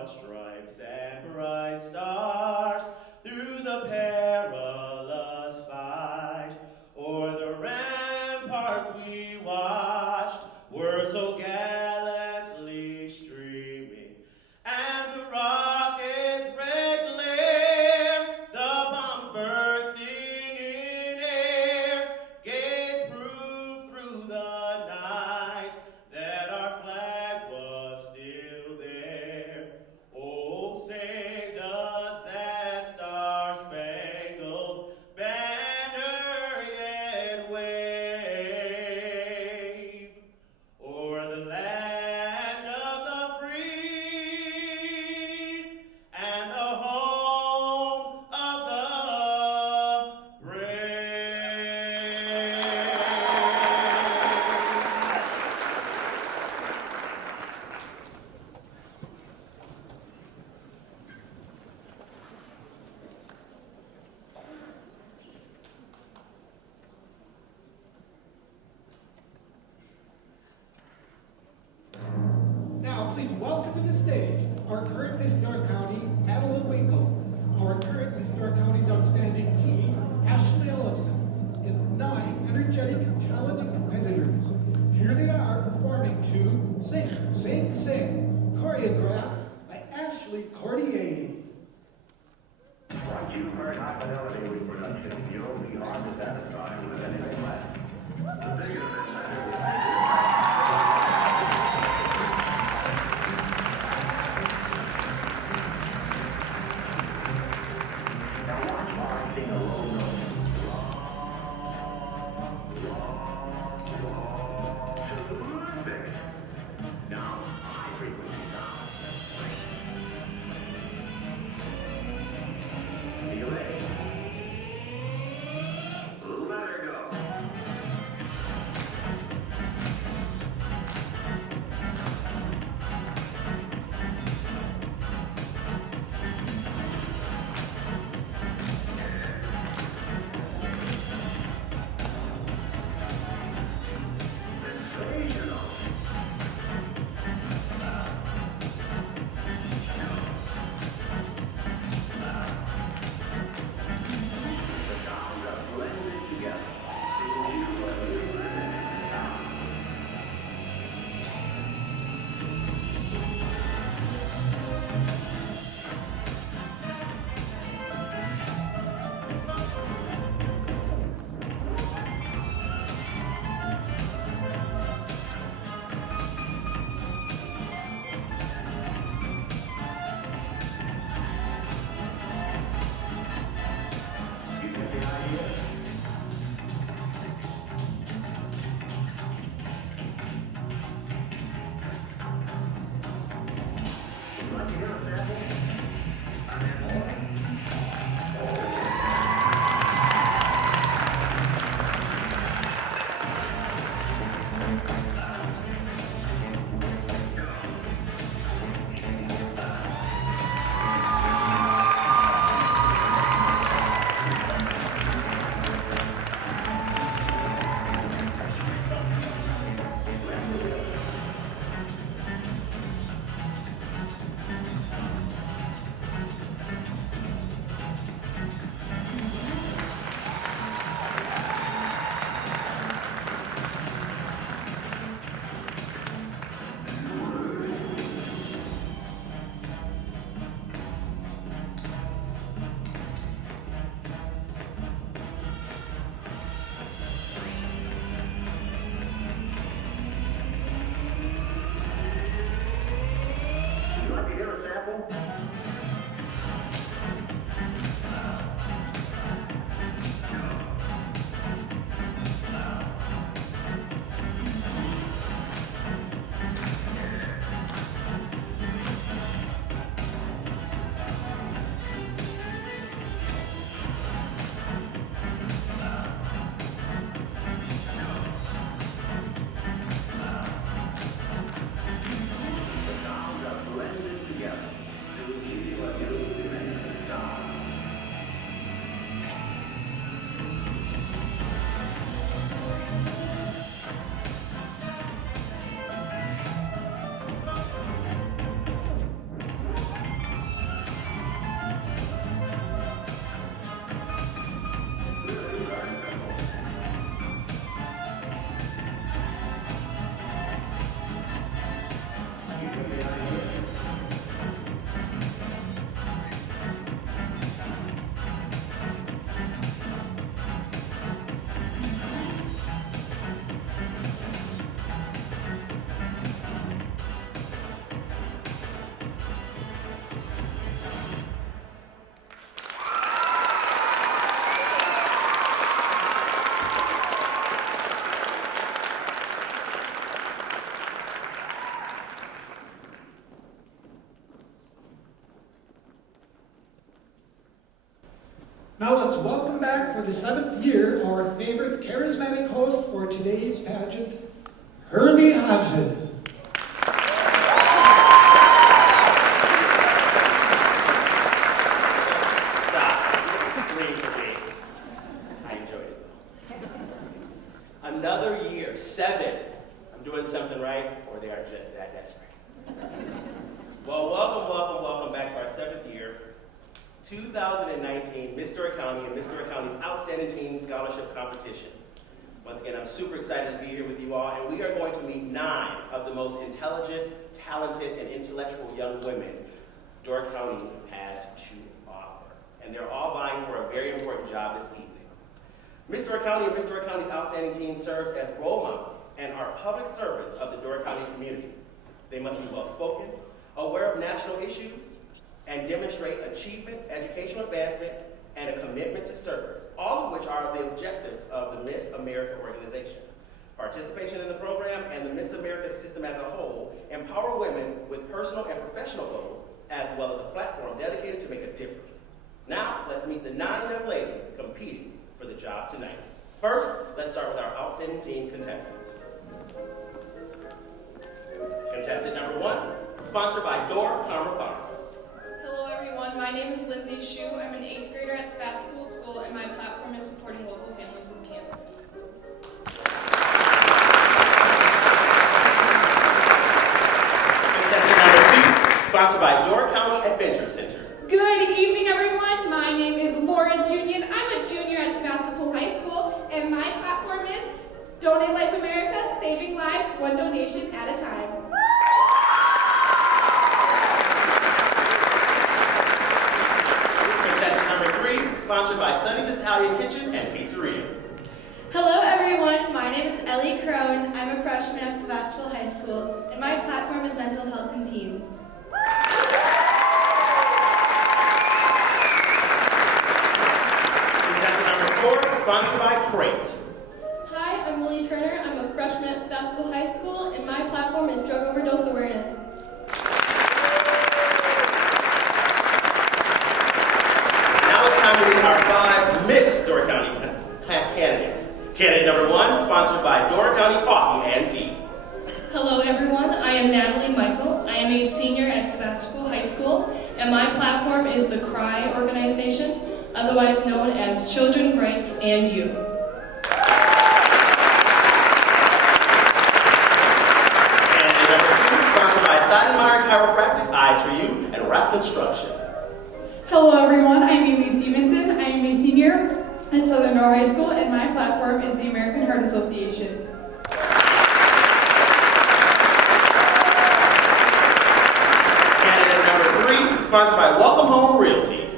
broad stripes and bright stars through the perilous fight. O'er the ramparts we watched were so gallantly streaming, and the rockets' red glare, the bombs bursting in air, gave proof through the night that our flag was still there. Oh, say does that star-spangled banner yet wave o'er the land of the free and the home of the brave. Now, please welcome to the stage our current Miss North County, Madeline Winkle, our current Miss North County's outstanding team, Ashley Ellison, and 9 energetic and talented competitors. Here they are performing to Sing, Sing, Sing, choreographed by Ashley Cordier. Once you've heard high fidelity reproduction, you'll be hard to satisfy with anything less. The bigger the Now watch Mark sing a low note. Terrific. Now, high frequency sound. Feel it? Let her go. Sensational. The sounds are blended together to leave a luminous sound. You get the idea? Would you like to hear a sample? I'm in more. Would you like to hear a sample? The sounds are blended together to give you Now let's welcome back for the 7th year our favorite charismatic host for today's pageant, Herbie Hodges. Another year, 7. I'm doing something right, or they are just that desperate. Well, welcome back to our 7th year, 2019 Miss Door County and Miss Door County's Outstanding Teen Scholarship Competition. Once again, I'm super excited to be here with you all, and we are going to meet 9 of the most intelligent, talented, and intellectual young women Door County has to offer. And they're all vying for a very important job this evening. Miss Door County and Miss Door County's Outstanding Teen serves as role models and are public servants of the Door County community. They must be well-spoken, aware of national issues, and demonstrate achievement, educational advancement, and a commitment to service, all of which are the objectives of the Miss America organization. Participation in the program and the Miss America system as a whole empower women with personal and professional goals, as well as a platform dedicated to make a difference. Now, let's meet the 9 young ladies competing for the job tonight. First, let's start with our outstanding teen contestants. Contestant number 1, sponsored by Door Karma Farms. Hello everyone, my name is Lindsay Shu. I'm an 8th grader at Sebastopol School, and my platform is supporting local families with cancer. Contestant number 2, sponsored by Door County Adventure Center. Good evening, everyone. My name is Laura Junior. I'm a junior at Sebastopol High School, and my platform is Donate Life America, saving lives one donation at a time. Contestant number 3, sponsored by Sonny's Italian Kitchen and Pizzeria. Hello everyone, my name is Ellie Crone. I'm a freshman at Sebastopol High School, and my platform is mental health in teens. Contestant number 4, sponsored by Crate. Hi, I'm Lily Turner. I'm a freshman at Sebastopol High School, and my platform is drug overdose awareness. Now it's time to meet our 5 Miss Door County candidates. Candidate number 1, sponsored by Door County Coffee and Tea. Hello everyone, I am Natalie Michael. I am a senior at Sebastopol High School, and my platform is the CRY organization, otherwise known as Children's Rights and You. Candidate number 2, sponsored by Steinemeyer Chiropractic, Eyes for You, and Rest Construction. Hello everyone, I'm Ely Stevenson. I am a senior at Southern Door High School, and my platform is the American Heart Association. Candidate number 3, sponsored by Welcome Home Realty.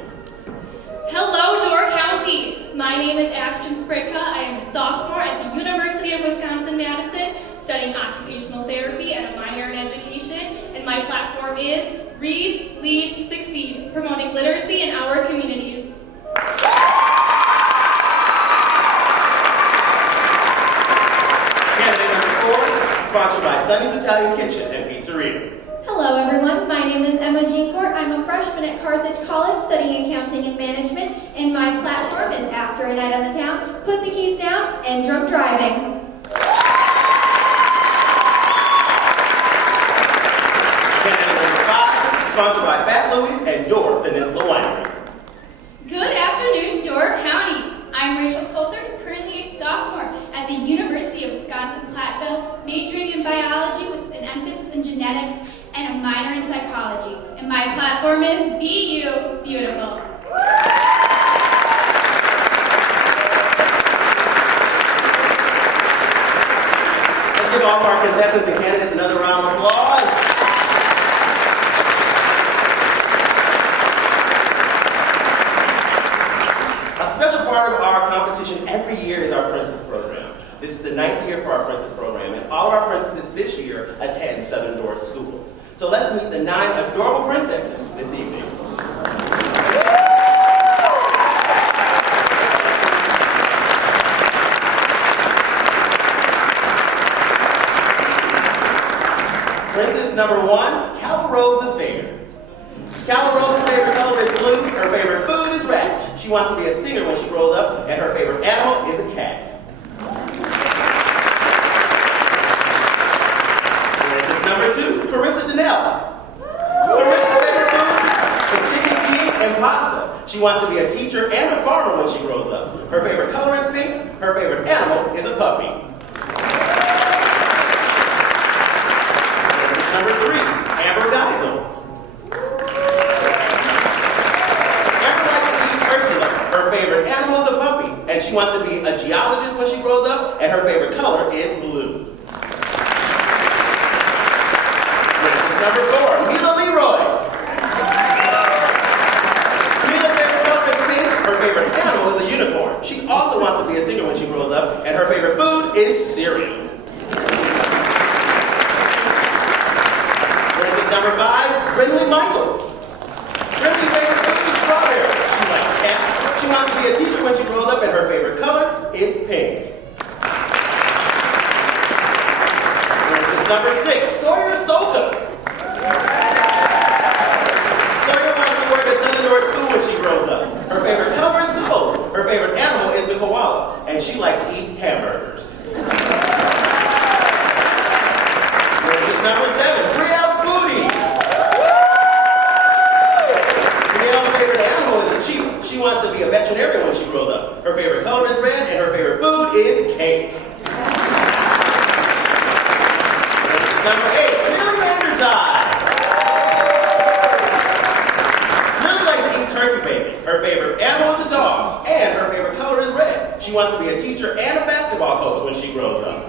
Hello Door County, my name is Ashton Spritka. I am a sophomore at the University of Wisconsin-Madison, studying occupational therapy and a minor in education, and my platform is Read, Lead, Succeed, promoting literacy in our communities. Candidate number 4, sponsored by Sonny's Italian Kitchen and Pizzeria. Hello everyone, my name is Emma Jeancourt. I'm a freshman at Carthage College studying accounting and management, and my platform is After a Night on the Town, Put the Keys Down, and Drunk Driving. Candidate number 5, sponsored by Fat Louie's and Door Peninsula Winery. Good afternoon, Door County. I'm Rachel Coulthers, currently a sophomore at the University of Wisconsin-Platteville, majoring in biology with an emphasis in genetics and a minor in psychology. And my platform is Be You, Beautiful. Let's give all of our contestants and candidates another round of applause. A special part of our competition every year is our Princess Program. This is the 9th year for our Princess Program, and all of our princesses this year attend Southern Door School. So let's meet the 9 adorable princesses this evening. Princess number 1, Calla Rose the Fair. Calla Rose's favorite color is blue, her favorite food is radish. She wants to be a singer when she grows up, and her favorite animal is a cat. Francis number 2, Carissa Donnell. Carissa's favorite food is chicken, pig, and pasta. She wants to be a teacher and a farmer when she grows up. Her favorite color is pink. Her favorite animal is a puppy. Francis number 3, Amber Geisel. Amber likes to eat turkey. Her favorite animal is a puppy, and she wants to be a geologist when she grows up, and her favorite color is blue. Number 4, Mila Leroy. Mila's favorite color is pink. Her favorite animal is a unicorn. She also wants to be a singer when she grows up, and her favorite food is cereal. Francis number 5, Brinley Michaels. Brinley's favorite food is strawberry. She likes cats. She wants to be a teacher when she grows up, and her favorite color is pink. Francis number 6, Sawyer Soka. Sawyer wants to work at Southern North School when she grows up. Her favorite color is gold. Her favorite animal is the koala, and she likes to eat hamburgers. Francis number 7, Brielle Spoody. Brielle's favorite animal is a cheetah. She wants to be a veterinarian when she grows up. Her favorite color is red, and her favorite food is cake. Francis number 8, Lily Vandertide. Turkey bacon. Her favorite animal is a dog, and her favorite color is red. She wants to be a teacher and a basketball coach when she grows up.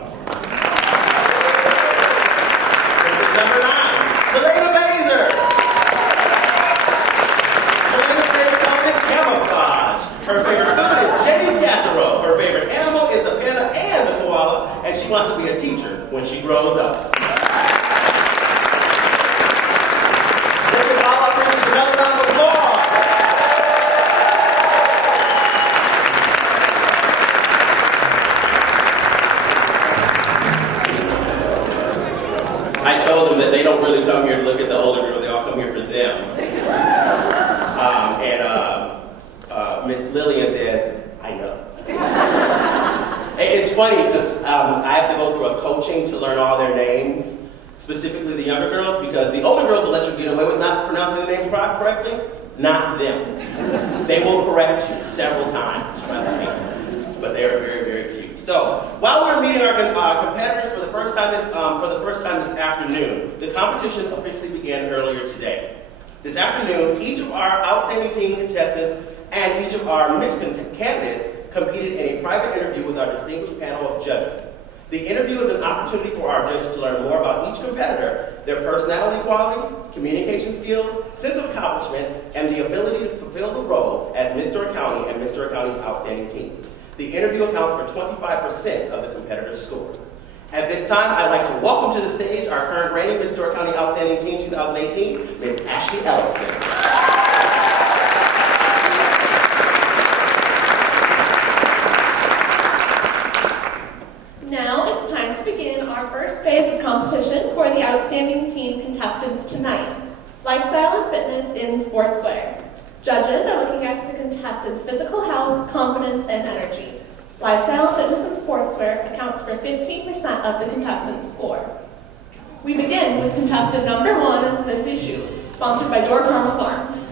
Number 9, Helena Bather. Helena's favorite color is camouflage. Her favorite food is Jenny's casserole. Her favorite animal is the panda and the koala, and she wants to be a teacher when she grows up. Let's give all our friends another round of applause. I told them that they don't really come here to look at the older girls, they all come here for them. Miss Lillian says, I know. It's funny because I have to go through a coaching to learn all their names, specifically the younger girls, because the older girls will let you get away with not pronouncing the names correctly, not them. They will correct you several times, trust me. But they are very, very cute. So, while we're meeting our competitors for the first time this afternoon, the competition officially began earlier today. This afternoon, each of our outstanding team contestants and each of our Miss candidates competed in a private interview with our distinguished panel of judges. The interview is an opportunity for our judges to learn more about each competitor, their personality qualities, communication skills, sense of accomplishment, and the ability to fulfill the role as Miss Door County and Miss Door County's outstanding team. The interview accounts for 25% of the competitor's score. At this time, I'd like to welcome to the stage our current reigning Miss Door County Outstanding Team 2018, Miss Ashley Ellison. Now it's time to begin our first phase of competition for the Outstanding Teen contestants tonight, Lifestyle and Fitness in Sportswear. Judges are looking at the contestants' physical health, confidence, and energy. Lifestyle, Fitness, and Sportswear accounts for 15% of the contestants' score. We begin with contestant number 1, the Zushu, sponsored by Door Karma Farms.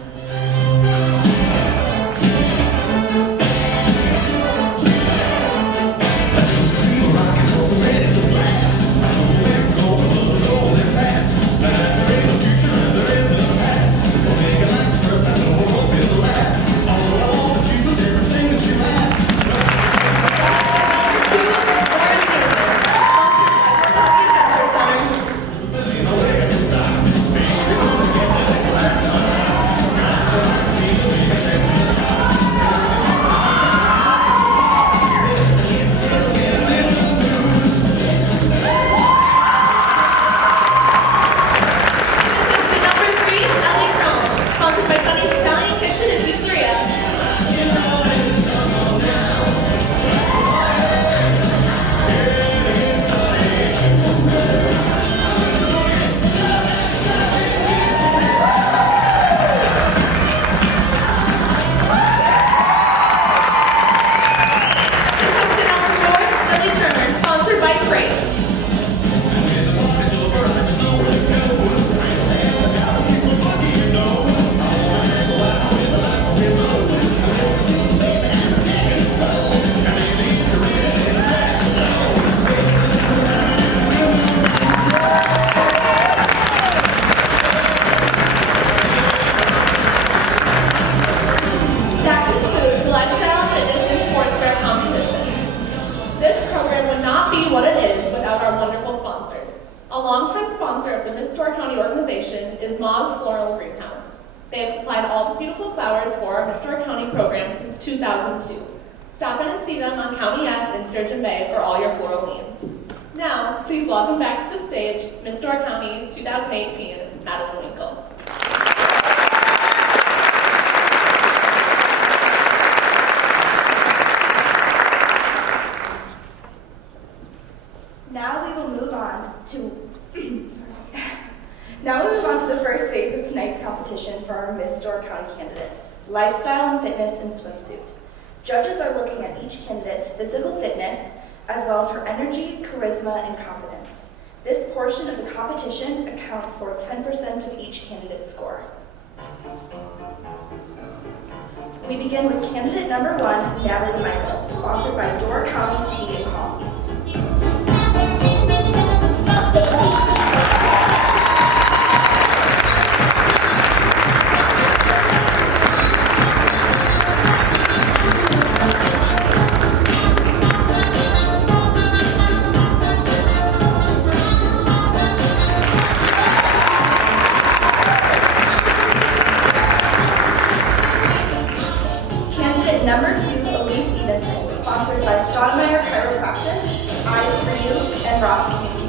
is Mom's Floral Greenhouse. They have supplied all the beautiful flowers for our Miss Door County program since 2002. Stop in and see them on County S in Sturgeon Bay for all your floral needs. Now, please welcome back to the stage Miss Door County 2018, Madeline Winkle. Now we will move on to Now we move on to the first phase of tonight's competition for our Miss Door County candidates, lifestyle and fitness in swimsuit. Judges are looking at each candidate's physical fitness, as well as her energy, charisma, and confidence. This portion of the competition accounts for 10% of each candidate's score. We begin with candidate number 1, Natalie Michael, sponsored by Door County Tea and Coffee. Number 2, Elise Evenson, sponsored by Stoudemire Chiropractic, Eyes for You, and Ross Communications.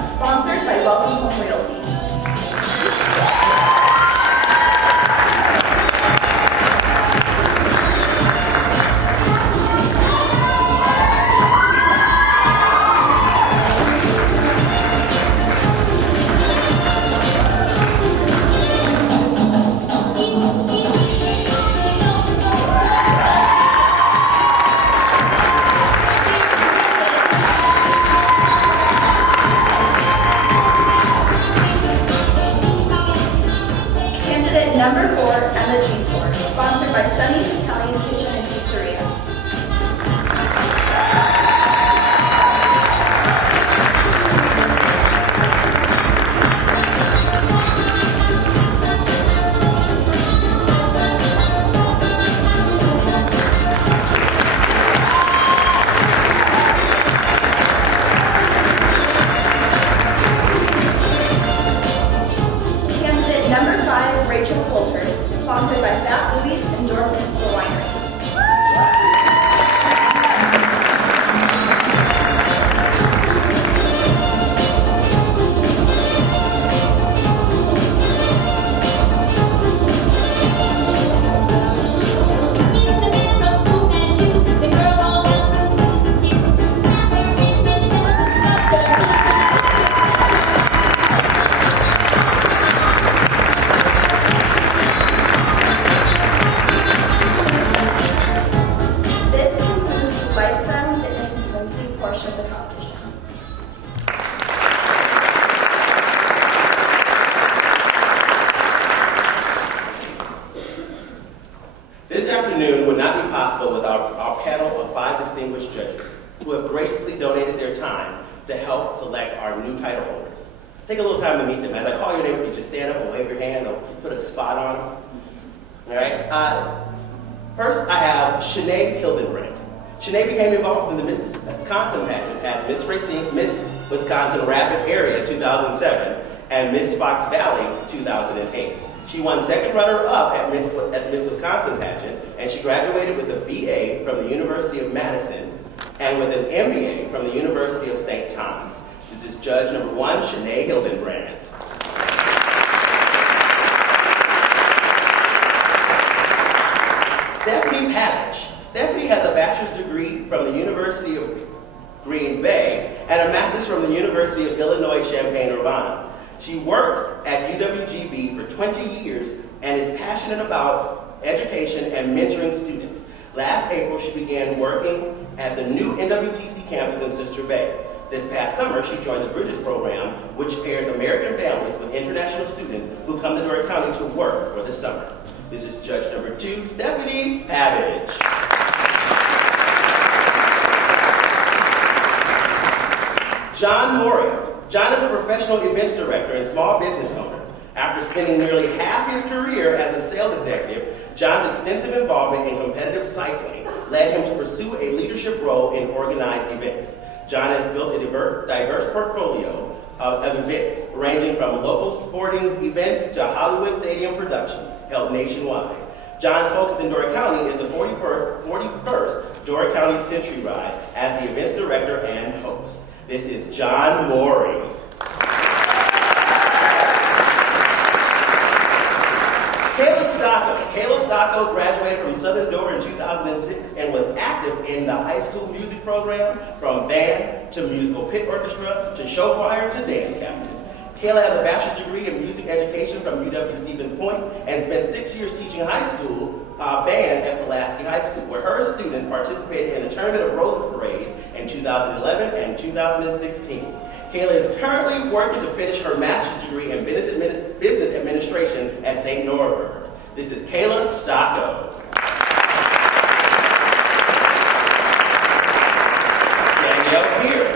Sponsored by Welcome Home Realty. Number 4, Emma Jean, sponsored by Sunny's Italian Kitchen and Pizzeria. Number 5, Rachel Coulters, sponsored by Fat Movies and Door Peninsula Winery. Portion of the competition. This afternoon would not be possible without our panel of 5 distinguished judges who have graciously donated their time to help select our new title holders. Let's take a little time to meet them. As I call your name, if you just stand up and wave your hand, or put a spot on them. All right. First, I have Shanae Hildenbrand. Shanae became involved in the Miss Wisconsin pageant as Miss Wisconsin Rapid Area 2007 and Miss Fox Valley 2008. She won second runner-up at the Miss Wisconsin pageant, and she graduated with a BA from the University of Madison and with an MBA from the University of St. Thomas. This is judge number 1, Shanae Hildenbrand. Stephanie Pavich. Stephanie has a bachelor's degree from the University of Green Bay and a master's from the University of Illinois Champaign-Urbana. She worked at UWGB for 20 years and is passionate about education and mentoring students. Last April, she began working at the new NWTC campus in Sister Bay. This past summer, she joined the Bridges program, which pairs American families with international students who come to Door County to work for the summer. This is judge number 2, Stephanie Pavage. John Morey. John is a professional events director and small business owner. After spending nearly half his career as a sales executive, John's extensive involvement in competitive cycling led him to pursue a leadership role in organized events. John has built a diverse portfolio of events, ranging from local sporting events to Hollywood stadium productions held nationwide. John's focus in Door County is the 41st Door County Century Ride as the events director and host. This is John Morey. Kayla Stocco graduated from Southern Door in 2006 and was active in the high school music program, from band to musical pit orchestra to show choir to dance captain. Kayla has a bachelor's degree in music education from UW-Stevens Point and spent 6 years teaching high school band at Pulaski High School, where her students participated in the Tournament of Roses Parade in 2011 and 2016. Kayla is currently working to finish her master's degree in business administration at St. Norbert. This is Kayla Stocco. Danielle Beard.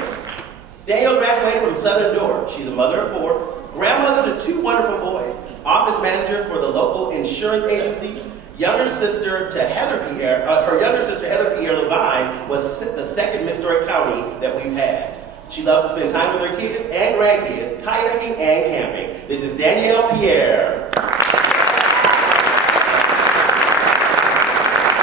Danielle graduated from Southern Door. She's a mother of 4, grandmother to 2 wonderful boys, office manager for the local insurance agency. Younger sister to Heather Pierre, her younger sister Heather Pierre Levine was the second Miss Door County that we've had. She loves to spend time with her kids and grandkids, kayaking and camping. This is Danielle Pierre.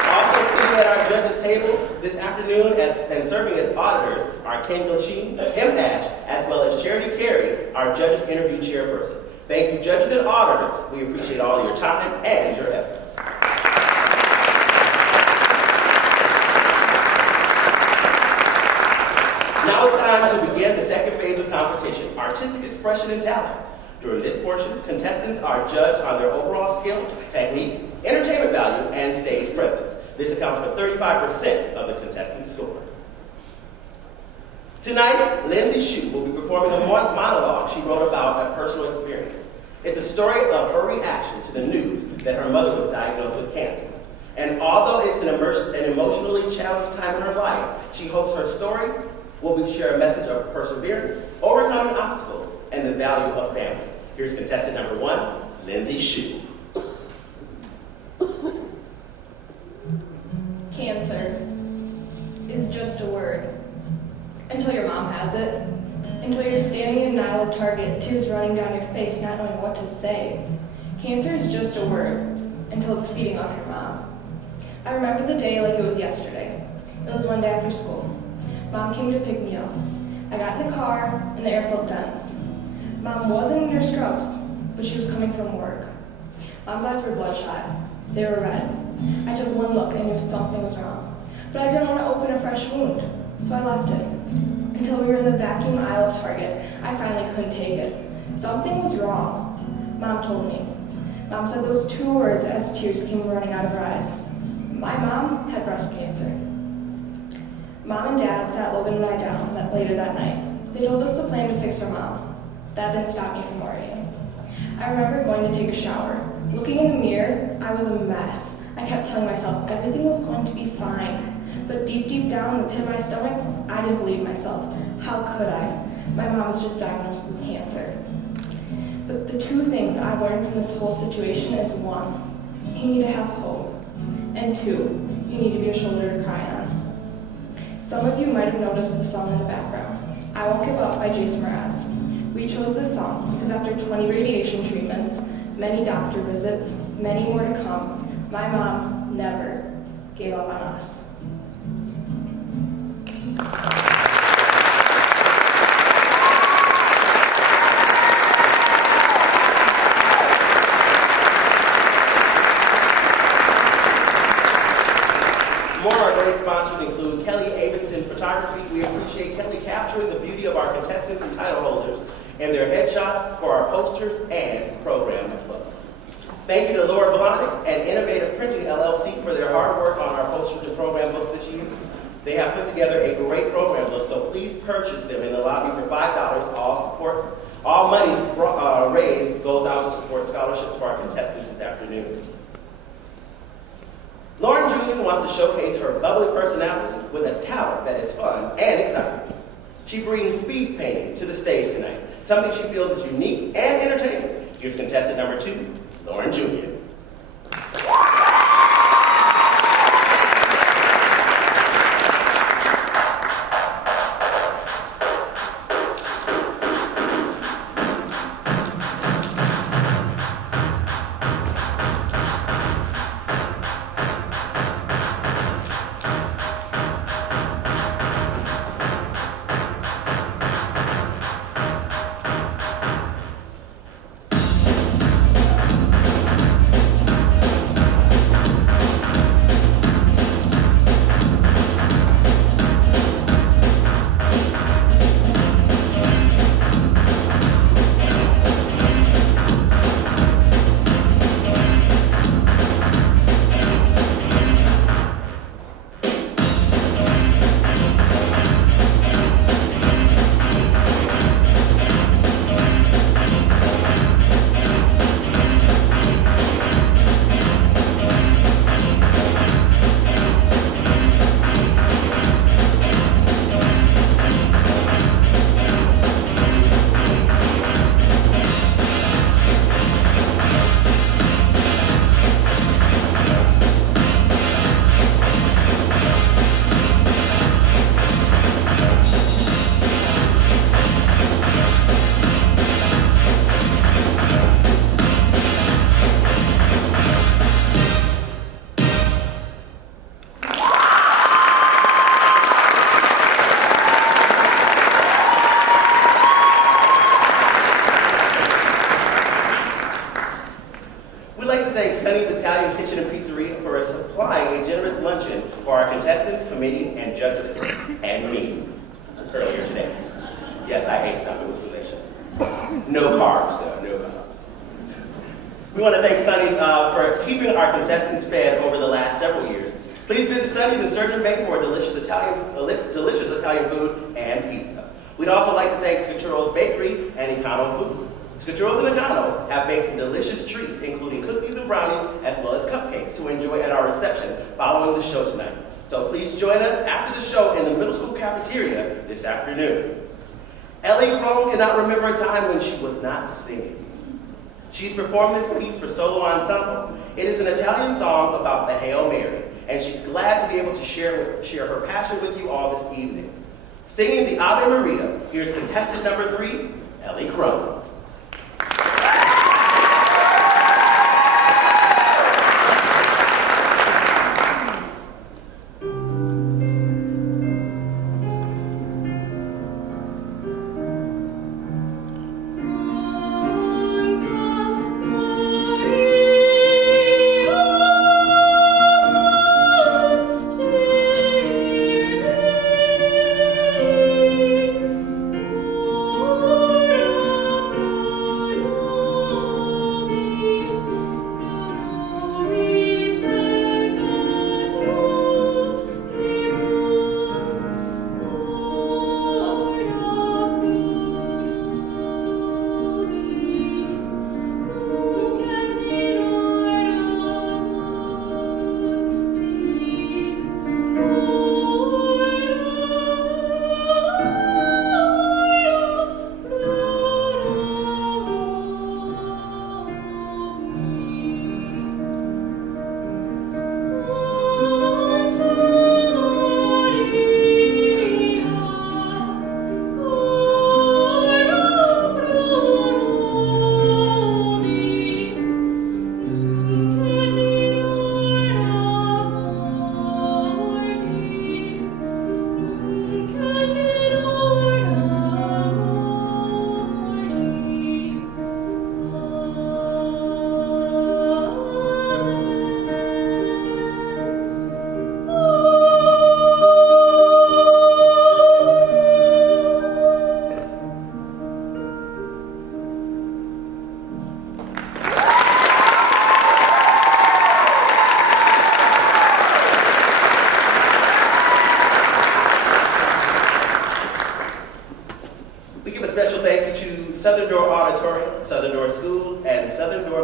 Also sitting at our judges table this afternoon and serving as auditors are Ken Glasheen, Tim Hatch, as well as Charity Carey, our judges interview chairperson. Thank you, judges and auditors. We appreciate all your time and your efforts. Now it's time to begin the second phase of competition, artistic expression and talent. During this portion, contestants are judged on their overall skill, technique, entertainment value, and stage presence. This accounts for 35% of the contestants' score. Tonight, Lindsay Shue will be performing a monologue she wrote about a personal experience. It's a story of her reaction to the news that her mother was diagnosed with cancer. And although it's an emotionally challenging time in her life, she hopes her story will share a message of perseverance, overcoming obstacles, and the value of family. Here's contestant number 1, Lindsay Shue. Cancer is just a word. Until your mom has it. Until you're standing in an aisle of Target, tears running down your face, not knowing what to say. Cancer is just a word until it's feeding off your mom. I remember the day like it was yesterday. It was one day after school. Mom came to pick me up. I got in the car, and the air felt dense. Mom wasn't in her scrubs, but she was coming from work. Mom's eyes were bloodshot. They were red. I took one look and knew something was wrong. But I didn't want to open a fresh wound, so I left it. Until we were in the vacuum aisle of Target, I finally couldn't take it. Something was wrong. Mom told me. Mom said those 2 words as tears came running out of her eyes. My mom had breast cancer. Mom and Dad sat Logan and I down later that night. They told us the plan to fix our mom. That didn't stop me from worrying. I remember going to take a shower. Looking in the mirror, I was a mess. I kept telling myself everything was going to be fine. But deep down in the pit of my stomach, I didn't believe myself. How could I? My mom was just diagnosed with cancer. But the 2 things I learned from this whole situation is 1, you need to have hope. And 2, you need to be a shoulder to cry on. Some of you might have noticed the song in the background, I Won't Give Up by Jason Mraz. We chose this song because after 20 radiation treatments, many doctor visits, many more to come, my mom never gave up on us. More of our great sponsors include Kelly Abenson Photography. We appreciate Kelly capturing the beauty of our contestants and title holders and their headshots for our posters and program books. Thank you to Laura Blahnik and Innovative Printing LLC for their hard work on our posters and program books this year. They have put together a great program book, so please purchase them in the queen wants to showcase her bubbly personality with a talent that is fun and exciting. She brings speed painting to the stage tonight, something she feels is unique and entertaining. Here's contestant number 2, Lauren Jr. And me earlier today. Yes, I ate some. It was delicious. No carbs, though. No carbs. We want to thank Sonny's for keeping our contestants fed over the last several years. Please visit Sonny's in Surgeon Bay for delicious Italian food and pizza. We'd also like to thank Scaturo's Bakery and Econo Foods. Scaturo's and Econo have baked some delicious treats, including cookies and brownies, as well as cupcakes to enjoy at our reception following the show tonight. So please join us after the show in the middle school cafeteria this afternoon. Ellie Crone cannot remember a time when she was not singing. She's performed this piece for solo ensemble. It is an Italian song about the Hail Mary, and she's glad to be able to share her passion with you all this evening. Singing the Ave Maria, here's contestant number 3, Ellie Crone.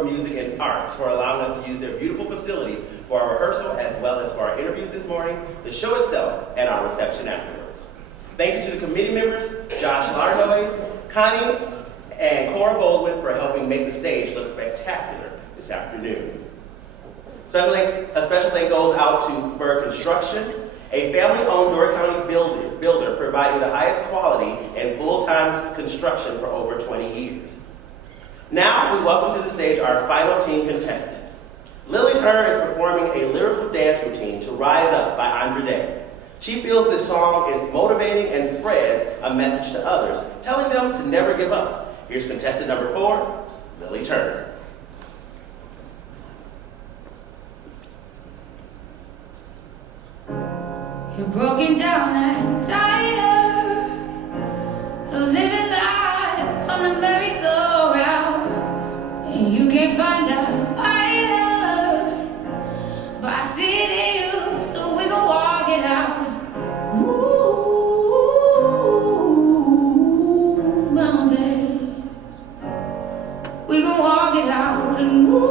of Music and Arts for allowing us to use their beautiful facilities for our rehearsal as well as for our interviews this morning, the show itself, and our reception afterwards. Thank you to the committee members, Josh Larnois, Connie, and Cora Baldwin for helping make the stage look spectacular this afternoon. A special thank goes out to Burr Construction, a family-owned Door County builder providing the highest quality and full-time construction for over 20 years. Now, we welcome to the stage our final team contestant. Lily Turner is performing a lyrical dance routine to Rise Up by Andra Day. She feels this song is motivating and spreads a message to others, telling them to never give up. Here's contestant number 4, Lily Turner. You're broken down and tired of living life on a merry-go-round, and you can't find a fighter, but I see it in you, so we gon' walk it out. Move mountains, we gon' walk it out and move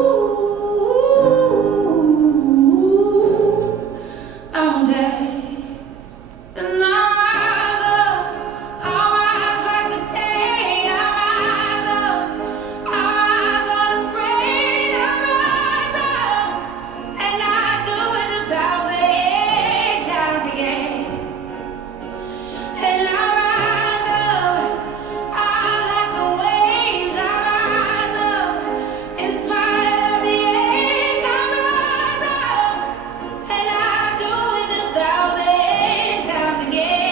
mountains. And I rise up, I rise like the day, I rise up, I rise unafraid, I rise up, and I do it 1,000 times again. And I rise up, I like the waves, I rise up, in spite of the ache, I rise up, and I do it 1,000 times again.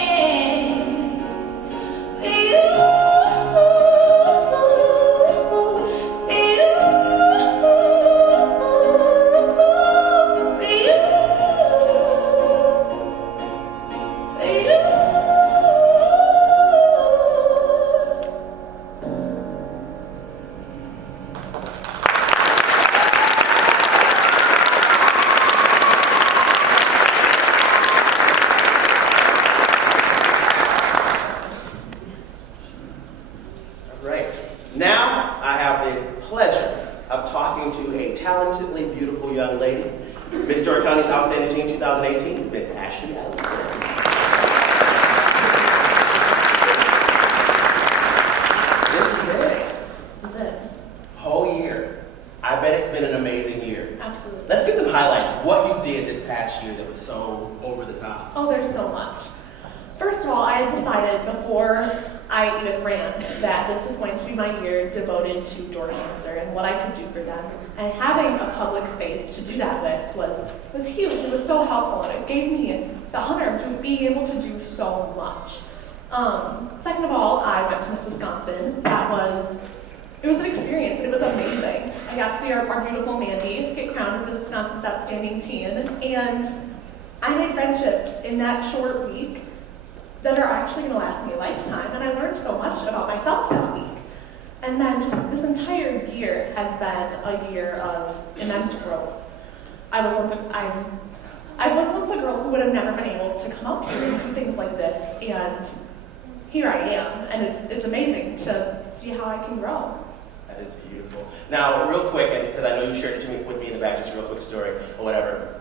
Right. Now, I have the pleasure of talking to a talentedly beautiful young lady, Miss Door County's Outstanding Team 2018, Miss Ashley Ellison. This is it. This is it. Whole year. I bet it's been an amazing year. Absolutely. Let's get some highlights of what you did this past year that was so over the top. Oh, there's so much. First of all, I had decided before I even ran that this was going to be my year devoted to door cancer and what I could do for them. And having a public face to do that with was huge. It was so helpful, and it gave me the honor of being able to do so much. Second of all, I went to Miss Wisconsin. It was an experience. It was amazing. I got to see our beautiful Mandy get crowned as Miss Wisconsin's Outstanding Teen, and I made friendships in that short week that are actually going to last me a lifetime, and I learned so much about myself that week. And then just this entire year has been a year of immense growth. I was once a girl who would have never been able to come up here and do things like this, and here I am, and it's amazing to see how I can grow. That is beautiful. Now, real quick, and because I know you shared it with me in the back, just a real quick story or whatever.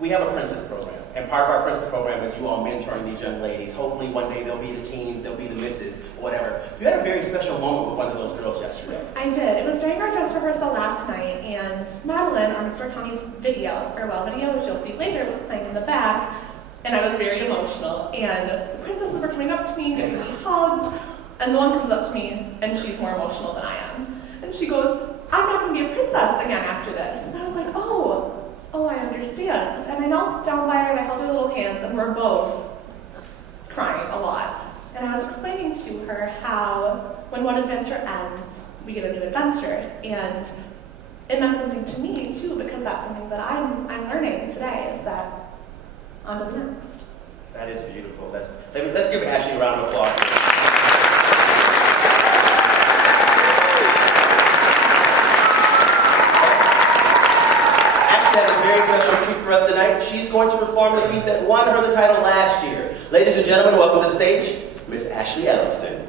We have a Princess program, and part of our Princess program is you all mentoring these young ladies. Hopefully one day they'll be the teens, they'll be the misses, whatever. You had a very special moment with one of those girls yesterday. I did. It was during our dress rehearsal last night, and Madeline, our Miss Door County's farewell video, which you'll see later, was playing in the back, and I was very emotional. And the princesses were coming up to me, giving me hugs, and the one comes up to me, and she's more emotional than I am. And she goes, "I'm not going to be a princess again after this." And I was like, oh, I understand. And I knelt down by her and I held her little hands, and we're both crying a lot. And I was explaining to her how when one adventure ends, we get a new adventure. And it meant something to me too, because that's something that I'm learning today, is that on to the next. That is beautiful. Let's give Ashley a round of applause. Has a very special treat for us tonight. She's going to perform the piece that won her the title last year. Ladies and gentlemen, welcome to the stage, Miss Ashley Ellison.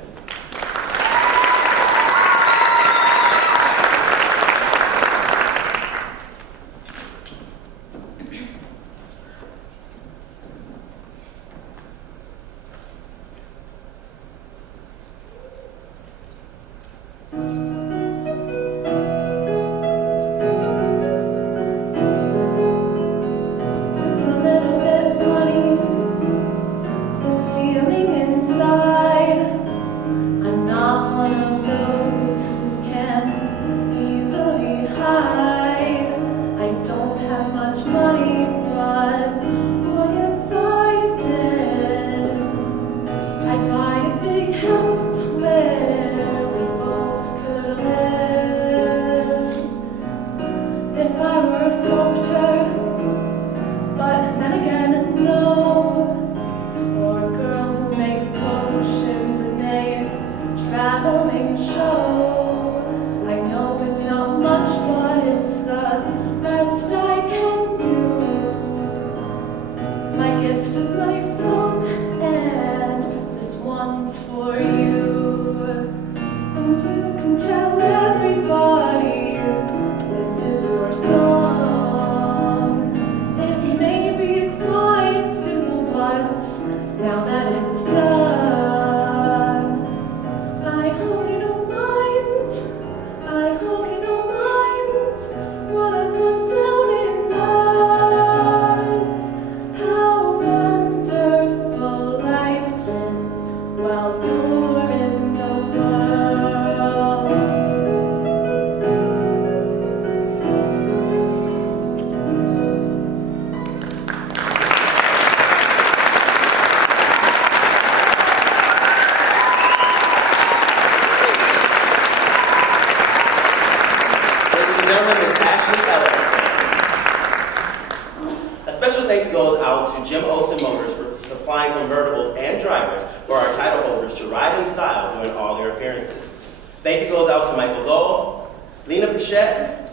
special thank you goes out to Jim Olsen Motors for supplying convertibles and drivers for our title holders to ride in style during all their appearances. Thank you goes out to Michael Gold, Lena Pichette,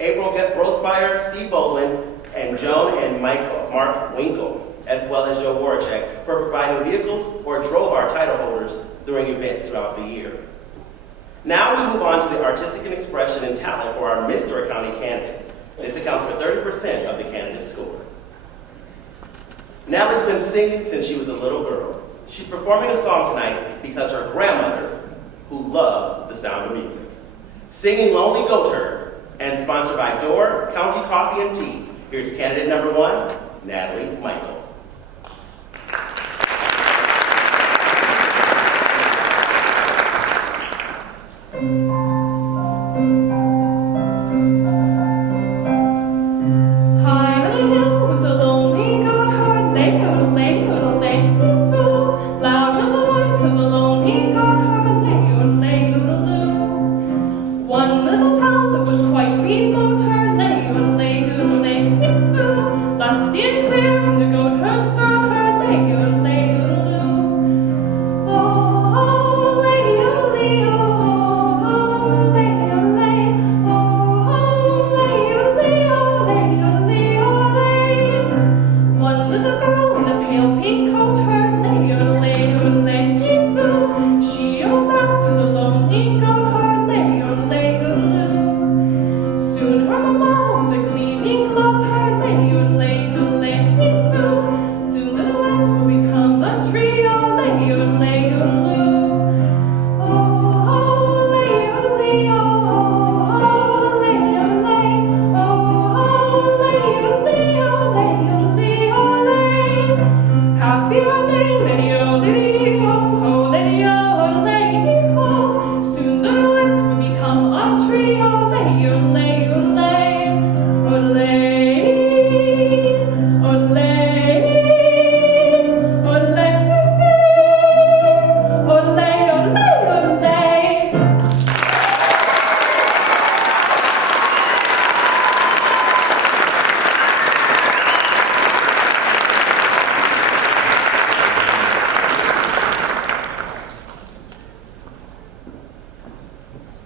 April Grossmeyer, Steve Baldwin, and Joan and Mark Winkle, as well as Joe Warchek, for providing vehicles or drove our title holders during events throughout the year. Now we move on to the artistic and expression and talent for our Miss Door County candidates. This accounts for 30% of the candidate score. Natalie's been singing since she was a little girl. She's performing a song tonight because her grandmother, who loves the sound of music. Singing Lonely Goat Herd, and sponsored by Door County Coffee and Tea, here's candidate number 1, Natalie Michael.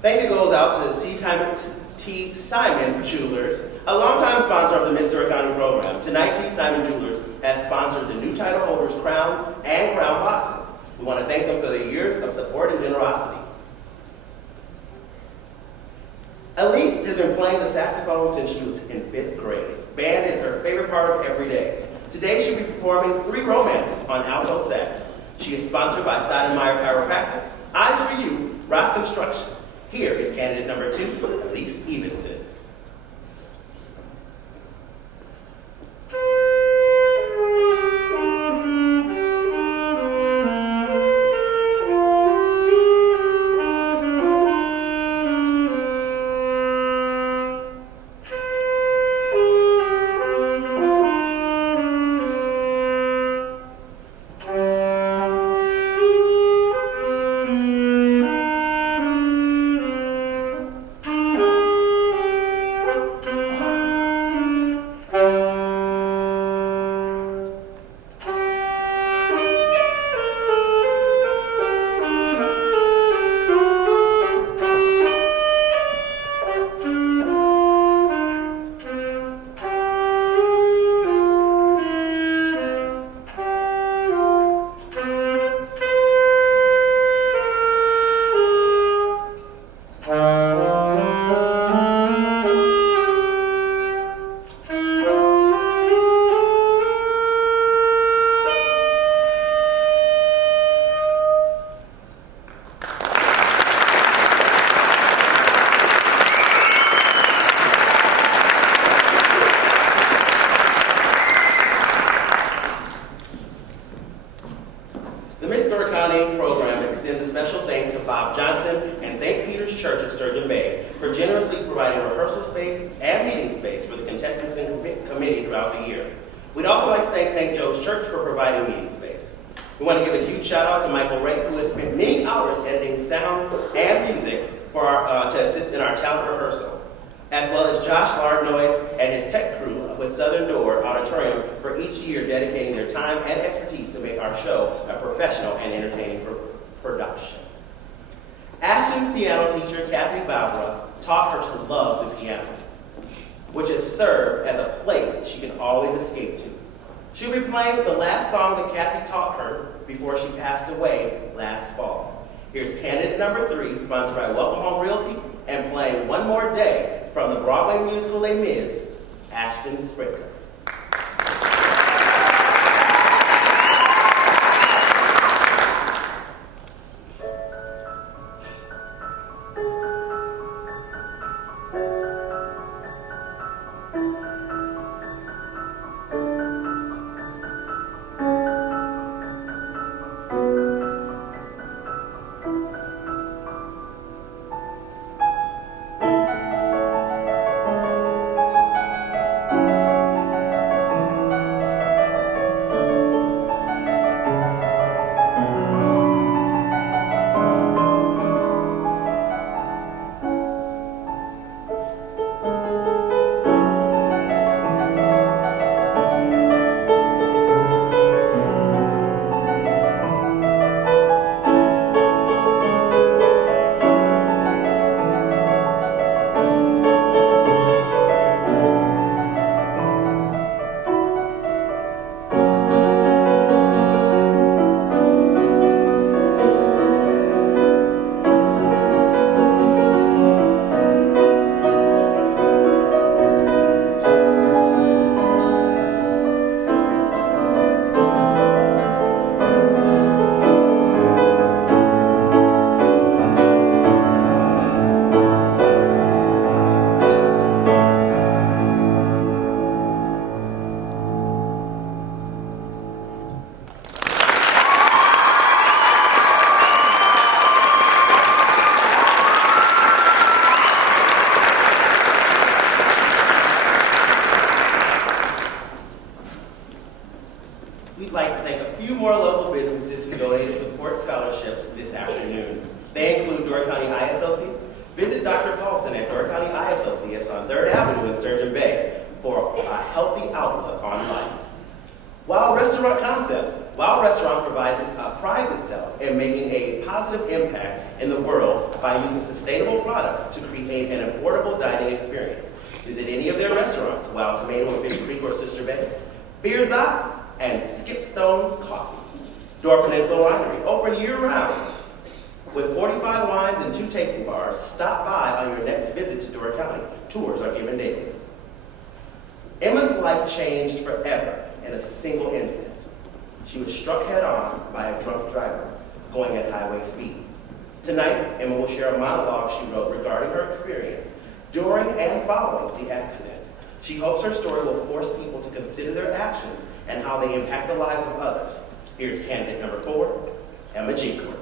Thank you goes out to T. Simon Jewelers, a longtime sponsor of the Miss Door County program. Tonight, T. Simon Jewelers has sponsored the new title holders' crowns and crown boxes. We want to thank them for their years of support and generosity. Elise has been playing the saxophone since she was in 5th grade. Band is her favorite part of every day. Today, she'll be performing 3 romances on alto sax. She is sponsored by Steinemeyer Chiropractic, Eyes for You, Ross Construction. Here is candidate number 2, Elise Evenson. with Southern Door Auditorium for each year, dedicating their time and expertise to make our show a professional and entertaining production. Ashton's piano teacher, Kathy Barbara, taught her to love the piano, which has served as a place she can always escape to. She'll be playing the last song that Kathy taught her before she passed away last fall. Here's candidate number 3, sponsored by Welcome Home Realty, and playing One More Day from the Broadway musical Les Mis, Ashton Spritker. We'd like to thank a few more local businesses who donated support scholarships this afternoon. They include Door County Eye Associates. Visit Dr. Paulson at Door County Eye Associates on 3rd Avenue in Sturgeon Bay for a healthy outlook on life. Wild Restaurant Concepts. Wild Restaurant prides itself in making a positive impact in the world by using sustainable products to create an affordable dining experience. Visit any of their restaurants, Wild Tomato in Fish Creek or Sister Bay, Beer Zot, and Skipstone Coffee. Door Peninsula Winery, open year-round. With 45 wines and 2 tasting bars, stop by on your next visit to Door County. Tours are given daily. Emma's life changed forever in a single instant. She was struck head-on by a drunk driver going at highway speeds. Tonight, Emma will share a monologue she wrote regarding her experience during and following the accident. She hopes her story will force people to consider their actions and how they impact the lives of others. Here's candidate number 4, Emma Jenkins.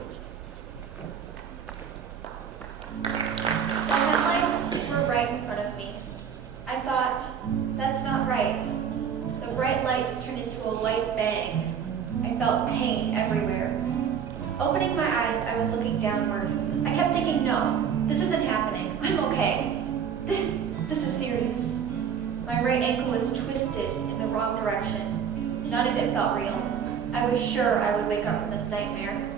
The headlights were right in front of me. I thought, that's not right. The bright lights turned into a white bang. I felt pain everywhere. Opening my eyes, I was looking downward. I kept thinking, no, this isn't happening. I'm okay. This is serious. My right ankle was twisted in the wrong direction. None of it felt real. I was sure I would wake up from this nightmare.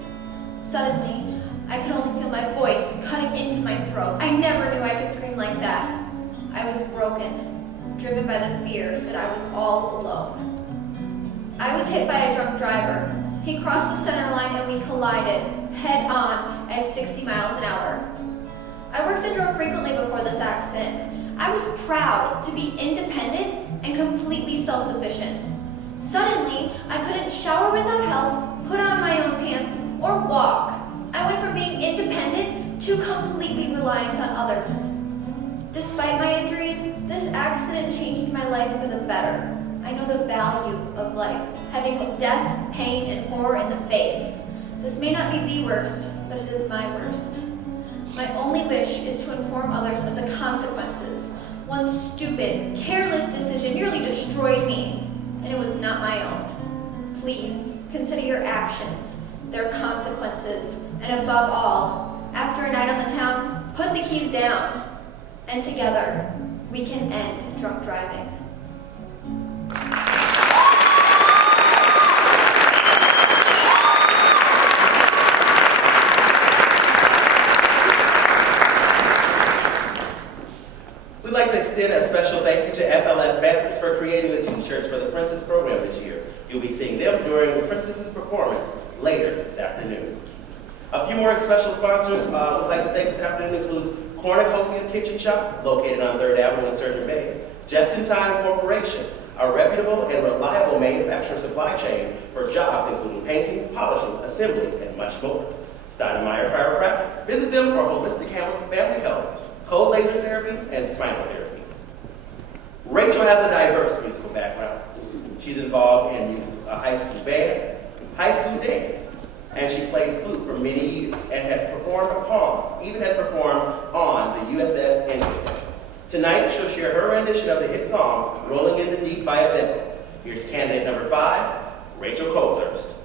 Suddenly, I could only feel my voice cutting into my throat. I never knew I could scream like that. I was broken, driven by the fear that I was all alone. I was hit by a drunk driver. He crossed the center line and we collided, head on, at 60 miles an hour. I worked and drove frequently before this accident. I was proud to be independent and completely self-sufficient. Suddenly, I couldn't shower without help, put on my own pants, or walk. I went from being independent to completely reliant on others. Despite my injuries, this accident changed my life for the better. I know the value of life, having death, pain, and horror in the face. This may not be the worst, but it is my worst. My only wish is to inform others of the consequences. One stupid, careless decision nearly destroyed me, and it was not my own. Please, consider your actions, their consequences, and above all, after a night on the town, put the keys down. And together, we can end drunk driving. the t-shirts for the Princess program this year. You'll be seeing them during the Princess's performance later this afternoon. A few more special sponsors we'd like to thank this afternoon includes Cornucopia Kitchen Shop, located on 3rd Avenue in Surgeon Bay, Just in Time Corporation, a reputable and reliable manufacturing supply chain for jobs including painting, polishing, assembly, and much more. Steinemeyer Chiropractic, visit them for holistic family health, cold laser therapy, and spinal therapy. Rachel has a diverse musical background. She's involved in high school band, high school dance, and she played flute for many years and has performed on the USS Enfield. Tonight, she'll share her rendition of the hit song, Rolling in the Deep by Abednego. Here's candidate number 5, Rachel Colthurst.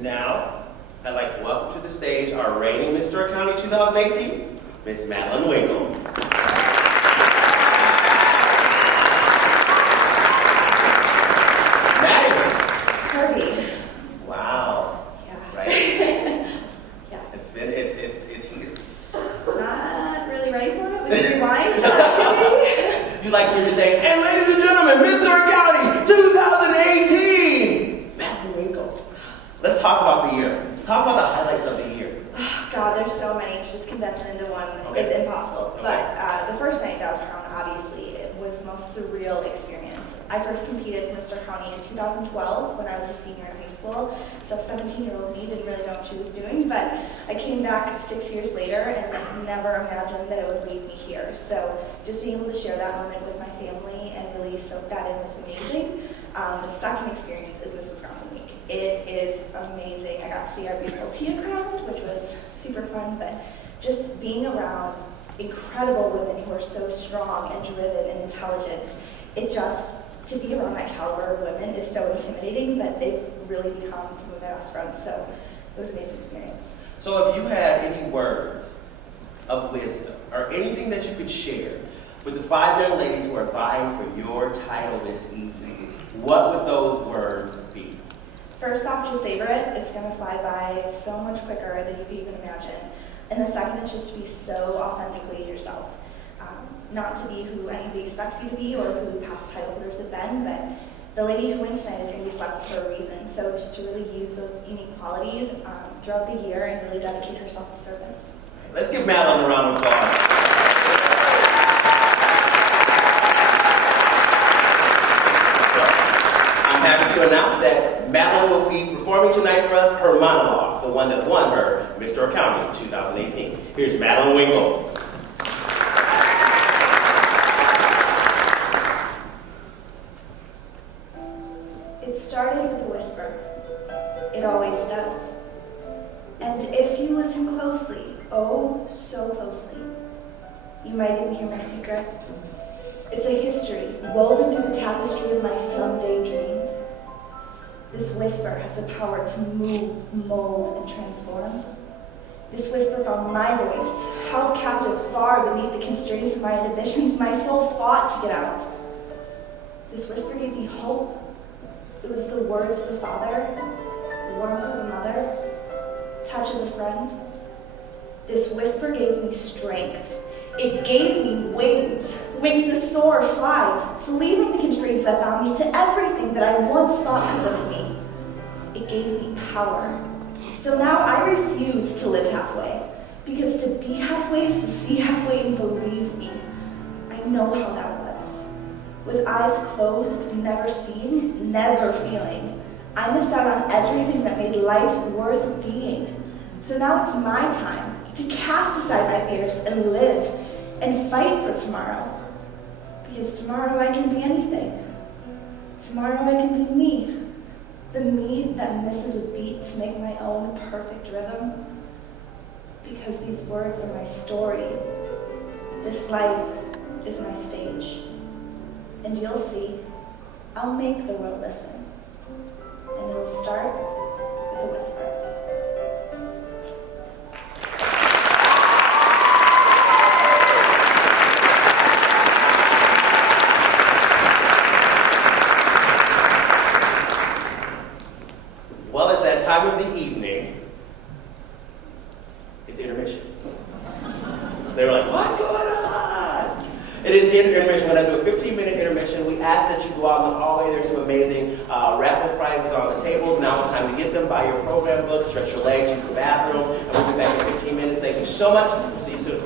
Now, I'd like to welcome to the stage our reigning Miss Door County 2018, Miss Madeline Winkle. Madeline. Harvey. Wow. Yeah. Right? Yeah. It's here. Not really ready for it. We can rewind, actually. You like me to say, and ladies and gentlemen, Miss Door County 2018, Madeline Winkle. Let's talk about the year. Let's talk about the highlights of the year. Oh, God, there's so many. To just condense it into one Okay. is impossible. Okay. But the first night that I was crowned, obviously, it was the most surreal experience. I first competed for Mr. County in 2012 when I was a senior in high school. So 17-year-old me didn't really know what she was doing. But I came back 6 years later and I never imagined that it would lead me here. So just being able to share that moment with my family and really soak that in was amazing. The second experience is Miss Wisconsin Week. It is amazing. I got to see our beautiful Tia crowned, which was super fun, but just being around incredible women who are so strong and driven and intelligent, to be around that caliber of women is so intimidating, but they've really become some of my best friends, so it was an amazing experience. So if you had any words of wisdom or anything that you could share with the 5 young ladies who are vying for your title this evening, what would those words be? First off, just savor it. It's going to fly by so much quicker than you could even imagine. And the second is just to be so authentically yourself. Not to be who anybody expects you to be or who past title holders have been, but the lady who wins tonight is going to be selected for a reason. So just to really use those unique qualities throughout the year and really dedicate herself to service. Let's give Madeline a round of applause. I'm happy to announce that Madeline will be performing tonight for us her monologue, the one that won her Miss Door County in 2018. Here's Madeline Winkle. It started with a whisper. It always does. And if you listen closely, oh so closely, you might even hear my secret. It's a history woven through the tapestry of my someday dreams. This whisper has the power to move, mold, and transform. This whisper found my voice, held captive far beneath the constraints of my inhibitions. My soul fought to get out. This whisper gave me hope. It was the words of a father, warmth of a mother, touch of a friend. This whisper gave me strength. It gave me wings, wings to soar, fly, flee from the constraints that bound me to everything that I once thought could limit me. It gave me power. So now I refuse to live halfway, because to be halfway is to see halfway, and believe me, I know how that was. With eyes closed, never seeing, never feeling, I missed out on everything that made life worth being. So now it's my time to cast aside my fears and live and fight for tomorrow. Because tomorrow I can be anything. Tomorrow I can be me. The me that misses a beat to make my own perfect rhythm. Because these words are my story. This life is my stage. And you'll see, I'll make the world listen. And it'll start with a whisper. Well, at that time of the evening, it's intermission. They were like, what's going on? It is intermission. We're going to do a 15-minute intermission. We ask that you go out in the hallway. There's some amazing raffle prizes on the tables. Now it's time to get them. Buy your program book, stretch your legs, use the bathroom, and we'll be back in 15 minutes. Thank you so much. We'll see you soon.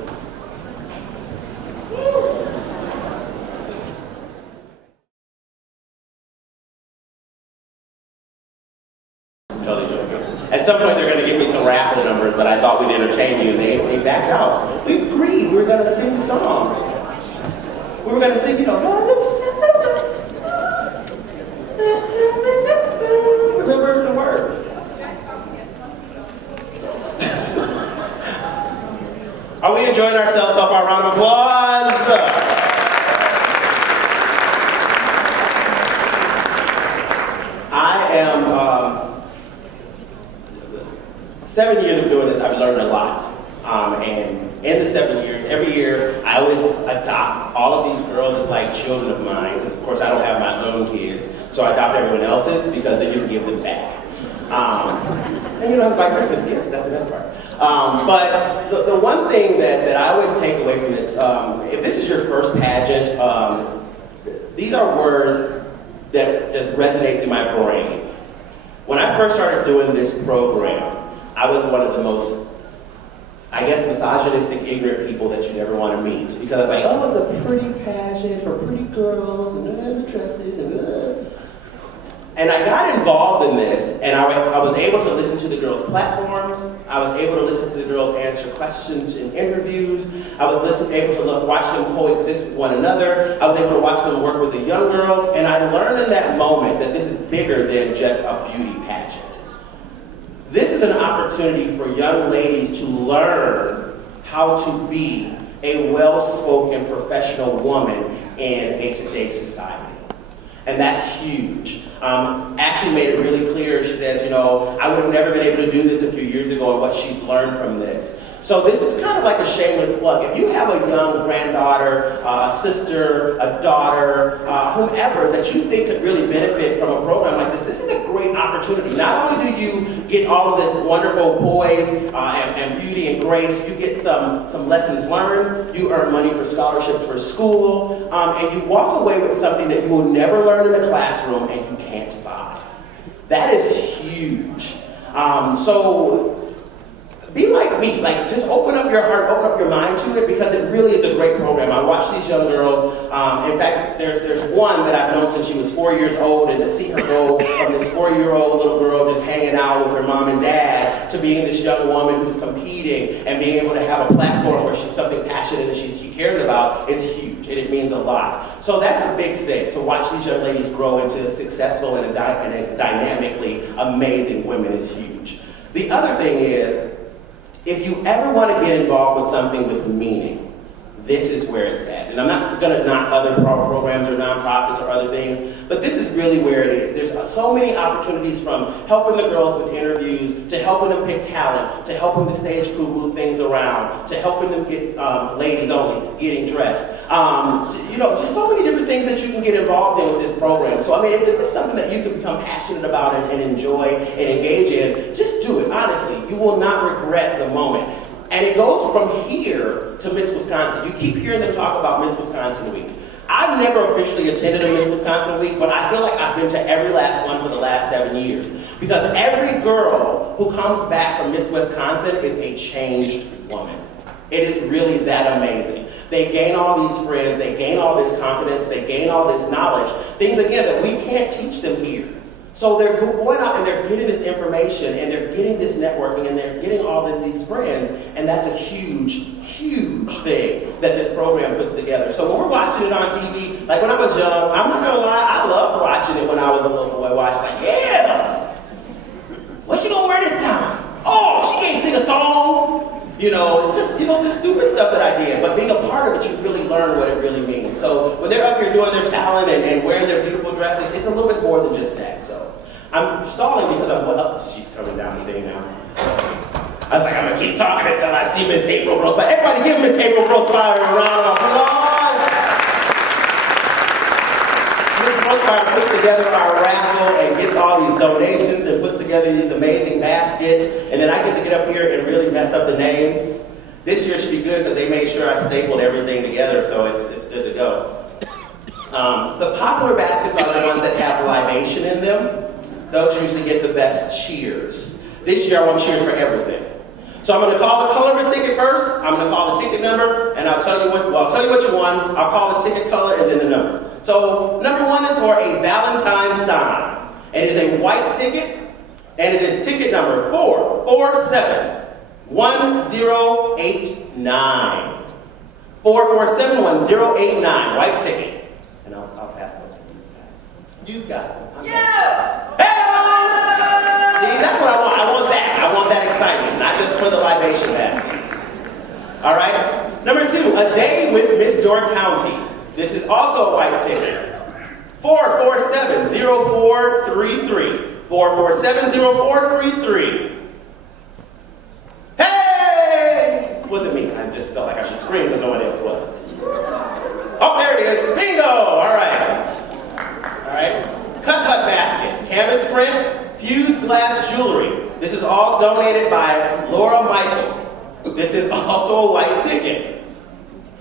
Totally joking. At some point, they're going to give me some raffle numbers, but I thought we'd entertain you, and they backed out. We agreed we were going to sing the song. We were going to sing, remember the words. Are we enjoying ourselves off our round of applause? 7 years of doing this, I've learned a lot. And in the 7 years, every year, I always adopt all of these girls as like children of mine, because of course I don't have my own kids, so I adopt everyone else's because then you can give them back. And you don't have to buy Christmas gifts, that's the best part. But the one thing that I always take away from this, if this is your first pageant, these are words that just resonate through my brain. When I first started doing this program, I was one of the most, I guess, misogynistic, ignorant people that you'd ever want to meet. Because I was like, oh, it's a pretty pageant for pretty girls, and the dresses, and I got involved in this, and I was able to listen to the girls' platforms. I was able to listen to the girls answer questions in interviews. I was able to watch them coexist with one another. I was able to watch them work with the young girls, and I learned in that moment that this is bigger than just a beauty pageant. This is an opportunity for young ladies to learn how to be a well-spoken professional woman in today's society. And that's huge. Ashley made it really clear. She says, I would have never been able to do this a few years ago, and what she's learned from this. So this is kind of like a shameless plug. If you have a young granddaughter, a sister, a daughter, whomever that you think could really benefit from a program like this is a great opportunity. Not only do you get all of this wonderful poise and beauty and grace, you get some lessons learned, you earn money for scholarships for school, and you walk away with something that you will never learn in a classroom and you can't buy. That is huge. So be like me, just open up your heart, open up your mind to it, because it really is a great program. I watch these young girls. In fact, there's one that I've known since she was 4 years old, and to see her go from this 4-year-old little girl just hanging out with her mom and dad to being this young woman who's competing and being able to have a platform where she's something passionate and she cares about, it's huge, and it means a lot. So that's a big thing. So watch these young ladies grow into successful and dynamically amazing women is huge. The other thing is, if you ever want to get involved with something with meaning, this is where it's at. And I'm not going to knock other programs or nonprofits or other things, but this is really where it is. There's so many opportunities, from helping the girls with interviews, to helping them pick talent, to helping the stage crew move things around, to helping them get, ladies only, getting dressed. Just so many different things that you can get involved in with this program. So, I mean, if this is something that you can become passionate about and enjoy and engage in, just do it. Honestly, you will not regret the moment. And it goes from here to Miss Wisconsin. You keep hearing them talk about Miss Wisconsin Week. I've never officially attended a Miss Wisconsin Week, but I feel like I've been to every last one for the last 7 years. Because every girl who comes back from Miss Wisconsin is a changed woman. It is really that amazing. They gain all these friends, they gain all this confidence, they gain all this knowledge. Things, again, that we can't teach them here. So they're going out and they're getting this information and they're getting this networking and they're getting all of these friends, and that's a huge, huge thing that this program puts together. So when we're watching it on TV, like when I was young, I'm not gonna lie, I loved watching it when I was a little boy, watching like, yeah! What's she gonna wear this time? Oh, she can't sing a song! Just stupid stuff that I did. But being a part of it, you really learn what it really means. So when they're up here doing their talent and wearing their beautiful dresses, it's a little bit more than just that. So I'm stalling because she's coming down the thing now. I was like, I'm gonna keep talking until I see Miss April Grossfire. Everybody give Miss April Grossfire a round of applause. Miss Grossfire puts together our raffle and gets all these donations and puts together these amazing baskets, and then I get to get up here and really mess up the names. This year should be good because they made sure I stapled everything together, so it's good to go. The popular baskets are the ones that have libation in them. Those usually get the best cheers. This year I want cheers for everything. So I'm going to call the color of a ticket first. I'm going to call the ticket number, and I'll tell you what you won. I'll call the ticket color and then the number. So number 1 is for a Valentine sign. It is a white ticket, and it is ticket number 4471089. 4471089, white ticket. And I'll pass those to these guys. You guys. Yeah! Hey! See, that's what I want. I want that. I want that excitement, not just for the libation baskets. All right. Number 2, a day with Miss Door County. This is also a white ticket. 4470433. 4470433. Hey! Wasn't me. I just felt like I should scream because no one else was. Oh, there it is. Bingo! All right. Cut basket. Canvas print. Fused glass jewelry. This is all donated by Laura Michael. This is also a white ticket.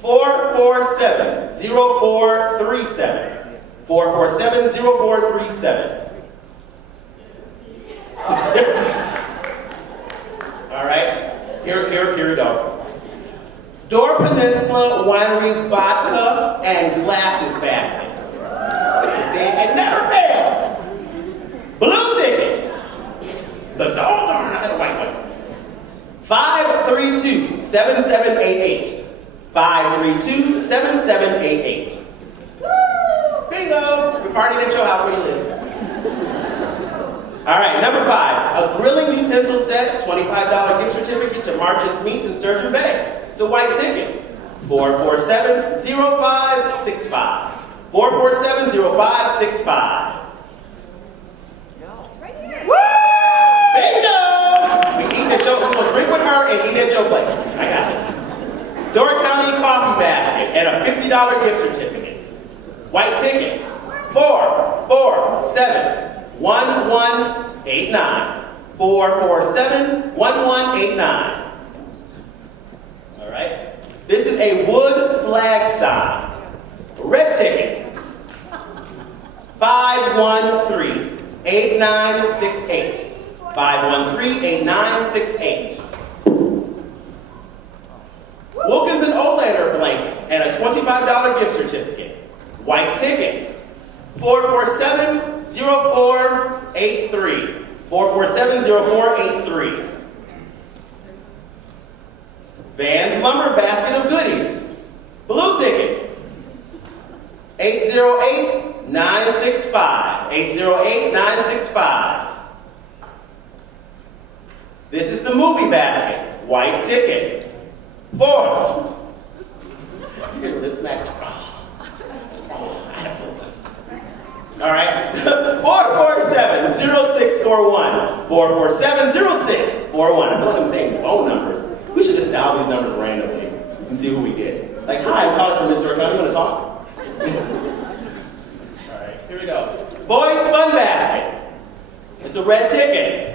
4470437. 4470437. All right. Here we go. Door Peninsula Winery vodka and glasses basket. It never fails. Blue ticket. Looks, oh darn, I got a white one. 532-7788. 532-7788. Bingo! We're partying at your house where you live. All right, number 5, a grilling utensil set, $25 gift certificate to Margins Meats in Sturgeon Bay. It's a white ticket. 447-0565. 447-0565. Bingo! We're gonna drink with her and eat at your place. I got this. Door County coffee basket and a $50 gift certificate. White ticket. 447-1189. 447-1189. All right. This is a wood flag sign. Red ticket. 513-8968. 513-8968. Wilkins and Olander blanket and a $25 gift certificate. White ticket. 447-0483. 447-0483. Vans Lumber basket of goodies. Blue ticket. 808-965. 808-965. This is the movie basket. White ticket. Hear the lip smack. All right. 447-0641. 447-0641. I feel like I'm saying phone numbers. We should just dial these numbers randomly and see who we get. Like, hi, I'm calling from Miss Door County. You want to talk? All right, here we go. Boys Fun Basket. It's a red ticket.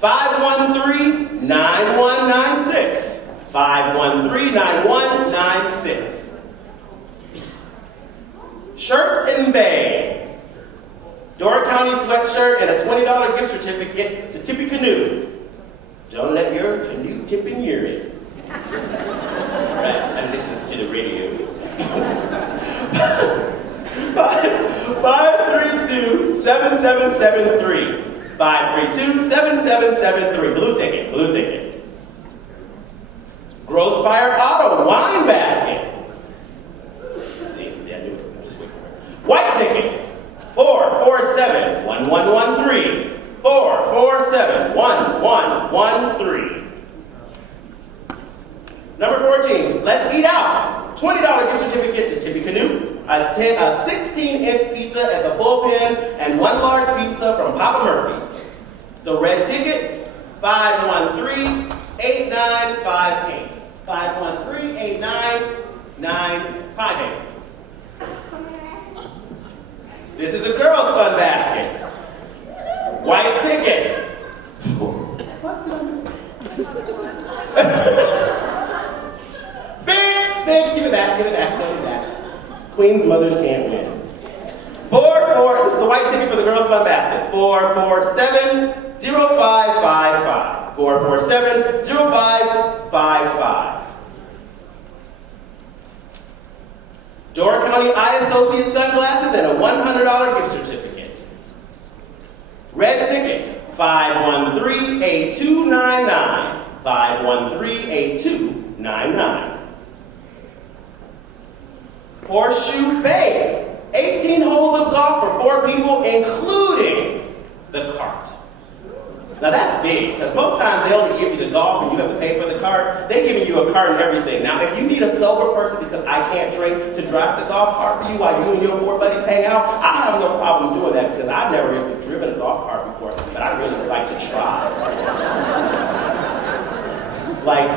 513-9196. 513-9196. Shirts and Bay. Door County sweatshirt and a $20 gift certificate to Tippy Canoe. Don't let your canoe tip in urine. Right, and listens to the radio. 532-7773. 532-7773. Blue ticket, blue ticket. Grossfire Auto wine basket. See, I knew it. Just wait for it. White ticket. 447-1113. 447-1113. Number 14, Let's Eat Out. $20 gift certificate to Tippy Canoe, a 16-inch pizza at the Bullpen, and 1 large pizza from Papa Murphy's. It's a red ticket, 513-8958. 513-8958. This is a girls' fun basket. White ticket. Fix, give it back, give it back, give it back. Queen's mothers can't win. this is the white ticket for the girls' fun basket. 447-0555. 447-0555. Door County Eye Associate sunglasses and a $100 gift certificate. Red ticket, 513-8299. 513-8299. Horseshoe Bay, 18 holes of golf for 4 people, including the cart. Now that's big, because most times they only give you the golf and you have to pay for the cart. They're giving you a cart and everything. Now, if you need a sober person because I can't drink to drive the golf cart for you while you and your 4 buddies hang out, I have no problem doing that because I've never even driven a golf cart before, but I really would like to try. Like,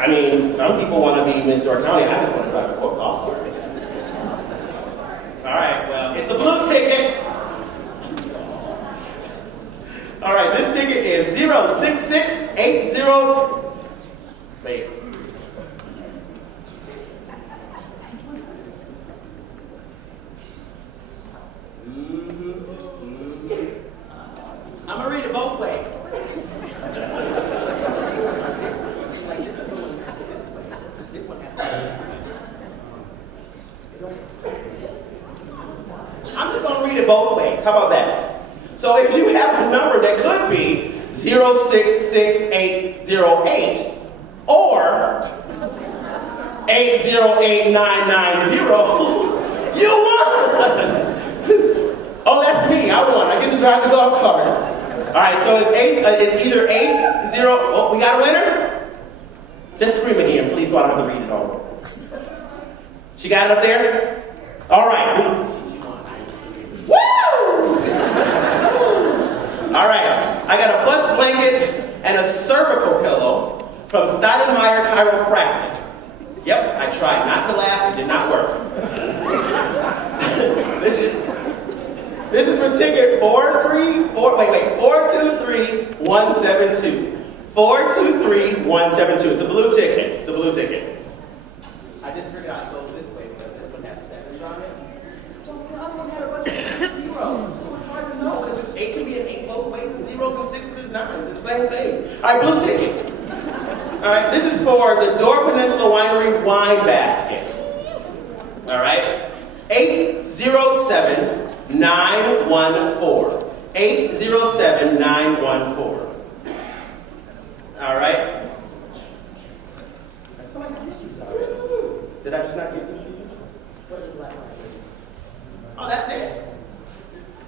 I mean, some people want to be Miss Door County. I just want to drive a golf cart. All right, well, it's a blue ticket. All right, this ticket is 06680. Wait. I'm gonna read it both ways. I'm just gonna read it both ways. How about that? So if you have a number that could be 066808 or 808990, you won! Oh, that's me. I won. I get to drive the golf cart. All right, so it's either 80. Oh, we got a winner? Just scream again, please, so I don't have to read it all. She got it up there? All right. Woo! All right, I got a plush blanket and a cervical pillow from Steinmeier Chiropractic. Yep, I tried not to laugh, it did not work. This is for ticket 423-172. 423-172. It's a blue ticket. It's a blue ticket. I just figured out it goes this way because this one has 7s on it. Well, the other one had a bunch of zeros. No, because 8 can be an 8 both ways, and 0s and 6s and 9s. It's the same thing. All right, blue ticket. All right, this is for the Door Peninsula Winery wine basket. All right, 807-914. 807-914. All right. I feel like I did these already. Did I just not give them to you? Oh, that's it.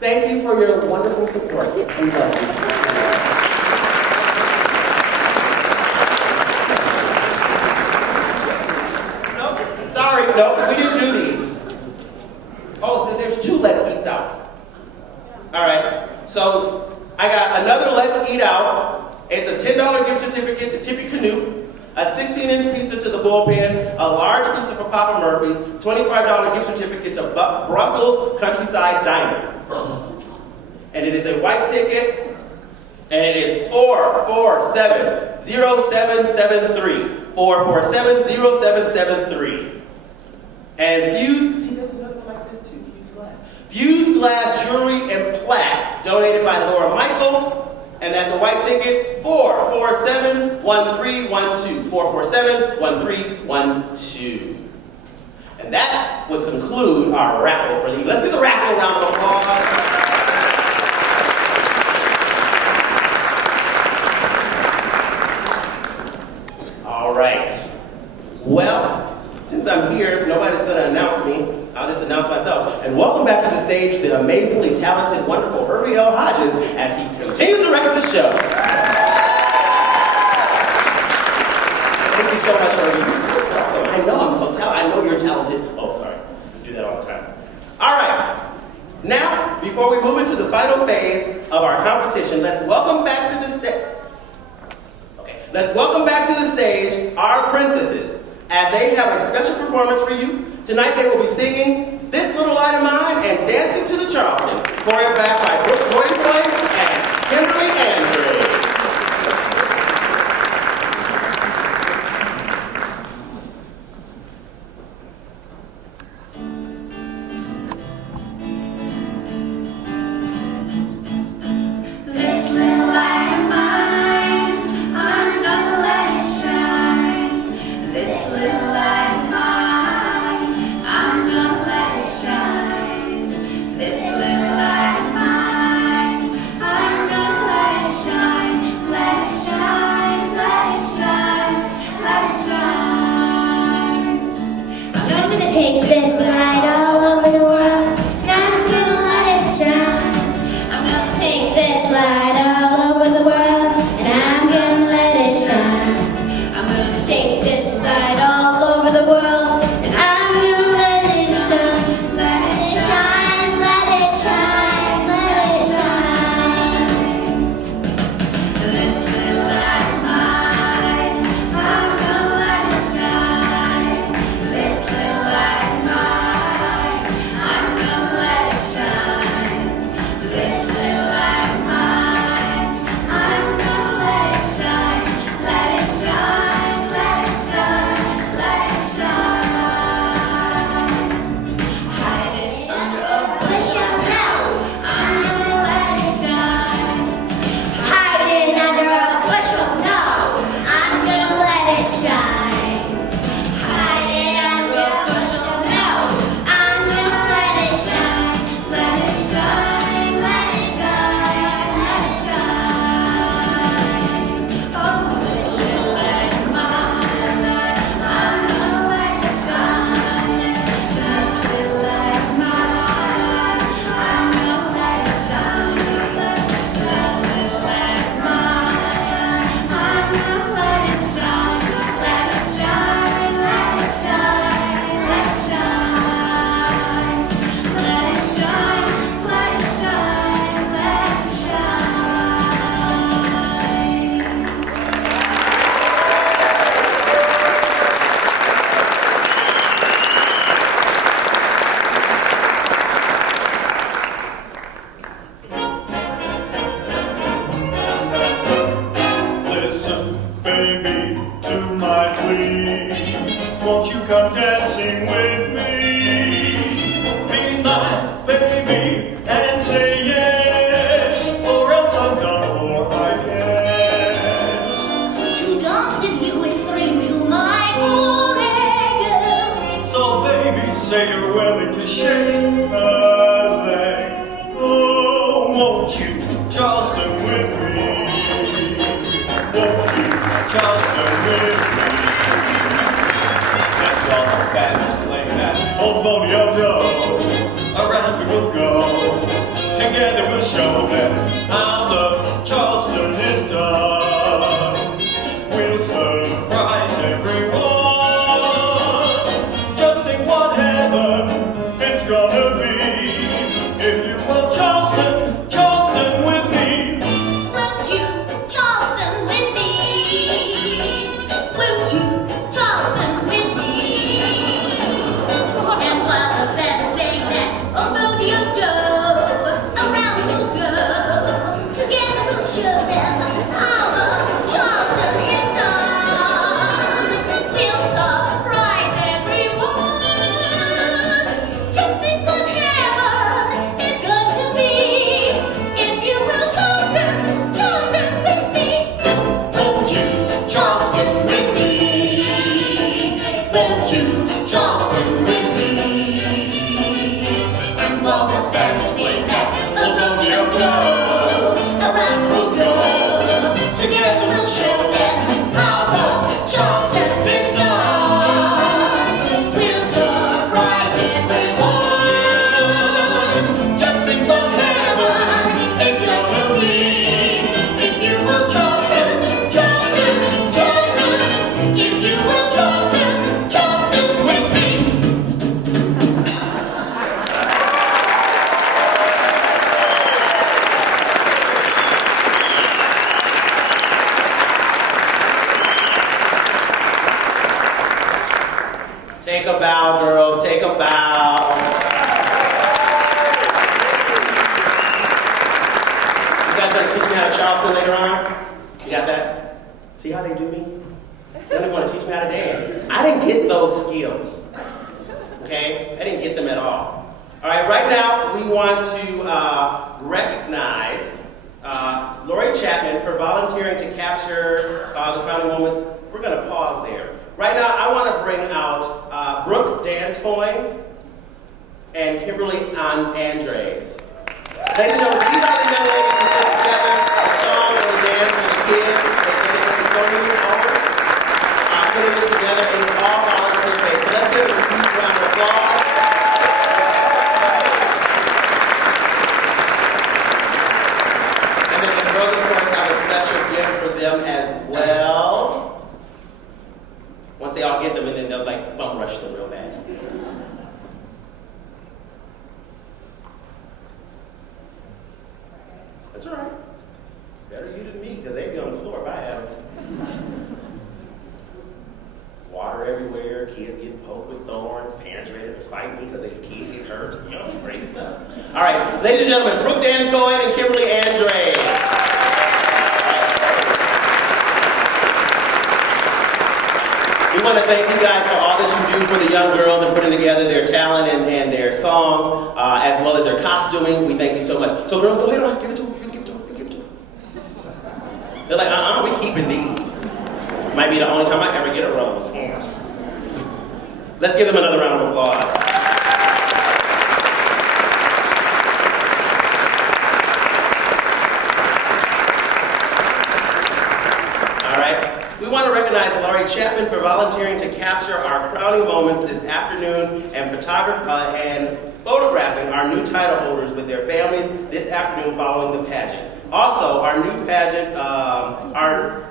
Thank you for your wonderful support. We love you. No, sorry, no. eats out? All right, so I got another Let's Eat Out. It's a $10 gift certificate to Tippy Canoe, a 16-inch pizza to the Bullpen, a large pizza for Papa Murphy's, $25 gift certificate to Brussels Countryside Diner. And it is a white ticket, and it is 4470773. 4470773. And Fused, see, there's another one like this too, Fused Glass. Fused Glass Jewelry and Plaque, donated by Laura Michael, and that's a white ticket, 4471312. 4471312. And that would conclude our raffle for the, let's give the raffle a round of applause. All right. Well, since I'm here, nobody's going to announce me. I'll just announce myself. And welcome back to the stage the amazingly talented, wonderful Herbie L. Hodges as he continues the rest of the show. Thank you so much, Herbie. You're so welcome. I know I'm so talented. I know you're talented. Oh, sorry. You do that all the time. All right. Now, before we move into the final phase of our competition, let's welcome back to the stage. Let's welcome back to the stage our princesses, as they have a special performance for you. Tonight they will be singing This Little Light of Mine and Dancing to the Charleston, choreographed by Brooke Boyfloy and Kimberly Andrews. Take this light all over the world, and I'm gonna let it shine. I'm gonna take this light all over the world, and I'm gonna let it shine. I'm gonna take this light all over the world, and I'm gonna let it shine. Let it shine, let it shine, let it shine. This little light of mine, I'm gonna let it shine. This little Won't you come dancing with me? Be my baby and say yes, or else I'm done for, I guess. To dance with you is thrilling to my organ. So baby, say you're willing to shake a leg. Oh, won't you Charleston with me? Won't you Charleston with me? Play that old bonio-do. Around we will go. Together we'll show them how the Charleston is done. We'll surprise everyone. Just think what heaven it's gonna be rodeo dough. Around we'll go. Together we'll show them how the Charleston is done. We'll surprise everyone. Just think what heaven is going to be if you will Charleston, Charleston with me. Won't you Charleston with me? Won't you Charleston with me? And while the family that the rodeo go, around we'll go. Together we'll show them how the Charleston is done. We'll surprise everyone. Just think what heaven is going to be if you will Charleston, Charleston, Charleston. If you will Charleston, Charleston with me. Take a bow, girls. Take a bow. You guys gonna teach me how to Charleston later on? You got that? See how they do me? They don't even want to teach me how to dance. I didn't get those skills. Okay? I didn't get them at all. All right, right now we want to recognize Lori Chapman for volunteering to capture the crowning moments. We're going to pause there. Right now, I want to bring out Brooke Dantoine and Kimberly Andres. Ladies and gentlemen, these are the young ladies who put together a song and a dance for the kids. They've dedicated so many hours putting this together, and it's all volunteer based. So let's give them a huge round of applause. And then the girls, of course, have a special gift for them as well. Once they all get them, and then they'll like bum rush them real fast. That's all right. Better you than me, because they'd be on the floor if I had them. Water everywhere, kids getting poked with thorns, parents ready to fight me because their kid get hurt. You know, crazy stuff. All right, ladies and gentlemen, Brooke Dantoine and Kimberly Andres. We want to thank you guys for all that you do for the young girls and putting together their talent and their song, as well as their costuming. We thank you so much. So girls, go ahead on, give it to them. Give it to them. Give it to them. They're like, we keeping these. Might be the only time I ever get a rose. Let's give them another round of applause. We want to recognize Laurie Chapman for volunteering to capture our crowning moments this afternoon and photographing our new title holders with their families this afternoon following the pageant. Also, our new pageant,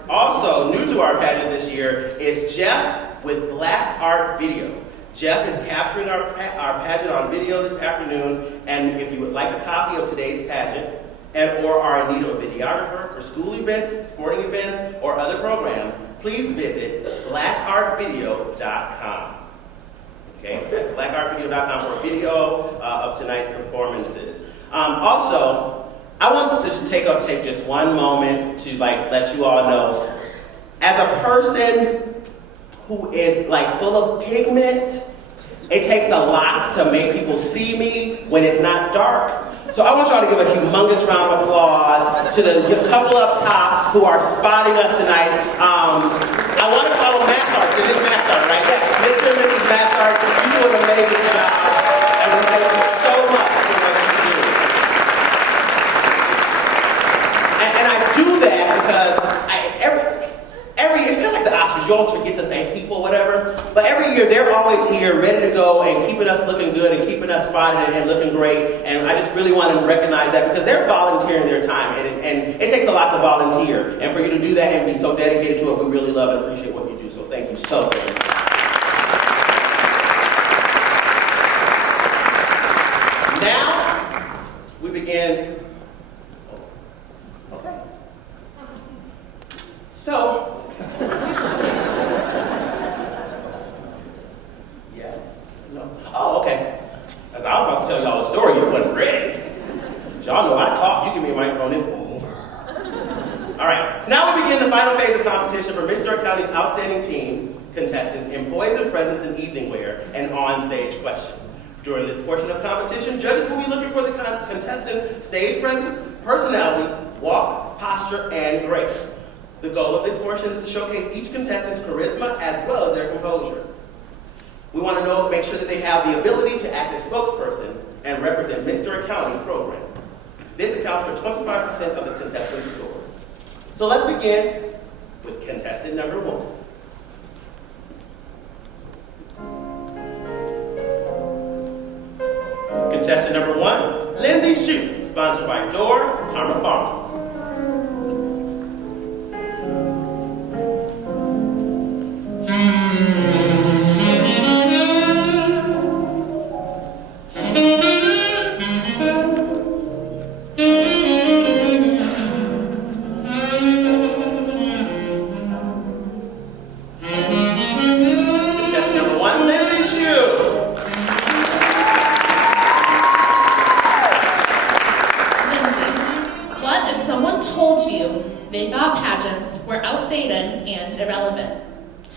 also new to our pageant this year is Jeff with Black Art Video. Jeff is capturing our pageant on video this afternoon, and if you would like a copy of today's pageant, or are in need of a videographer for school events, sporting events, or other programs, please visit blackartvideo.com. Okay, that's blackartvideo.com for a video of tonight's performances. Also, I want to just take just one moment to let you all know, as a person who is full of pigment, it takes a lot to make people see me when it's not dark. So I want y'all to give a humongous round of applause to the couple up top who are spotting us tonight. I want to call them Massart. It is Massart, right? Yeah, Mr. and Mrs. Massart, you do an amazing job. And we thank you so much for what you do. And I do that because every year, it's kind of like the Oscars, you always forget to thank people, whatever. But every year, they're always here, ready to go, and keeping us looking good, and keeping us spotted, and looking great. And I just really want to recognize that because they're volunteering their time, and it takes a lot to volunteer. And for you to do that and be so dedicated to it, we really love and appreciate what you do. So thank you so much. Now, we begin. Okay. So, yes? No? Oh, okay. As I was about to tell y'all a story, you wasn't But y'all know I talk. You give me a microphone, it's over. All right, now we begin the final phase of competition for Miss Stark County's outstanding teen contestants in poise and presence and evening wear and on-stage question. During this portion of competition, judges will be looking for the contestants' stage presence, personality, walk, posture, and grace. The goal of this portion is to showcase each contestant's charisma as well as their composure. We want to make sure that they have the ability to act as spokesperson and represent Miss Stark County program. This accounts for 25% of the contestant's score. So let's begin with contestant number 1. Contestant number 1, Lindsay Shue, sponsored by Door Karma Farms. Contestant number 1, Lindsay Shue. What if someone told you they thought pageants were outdated and irrelevant?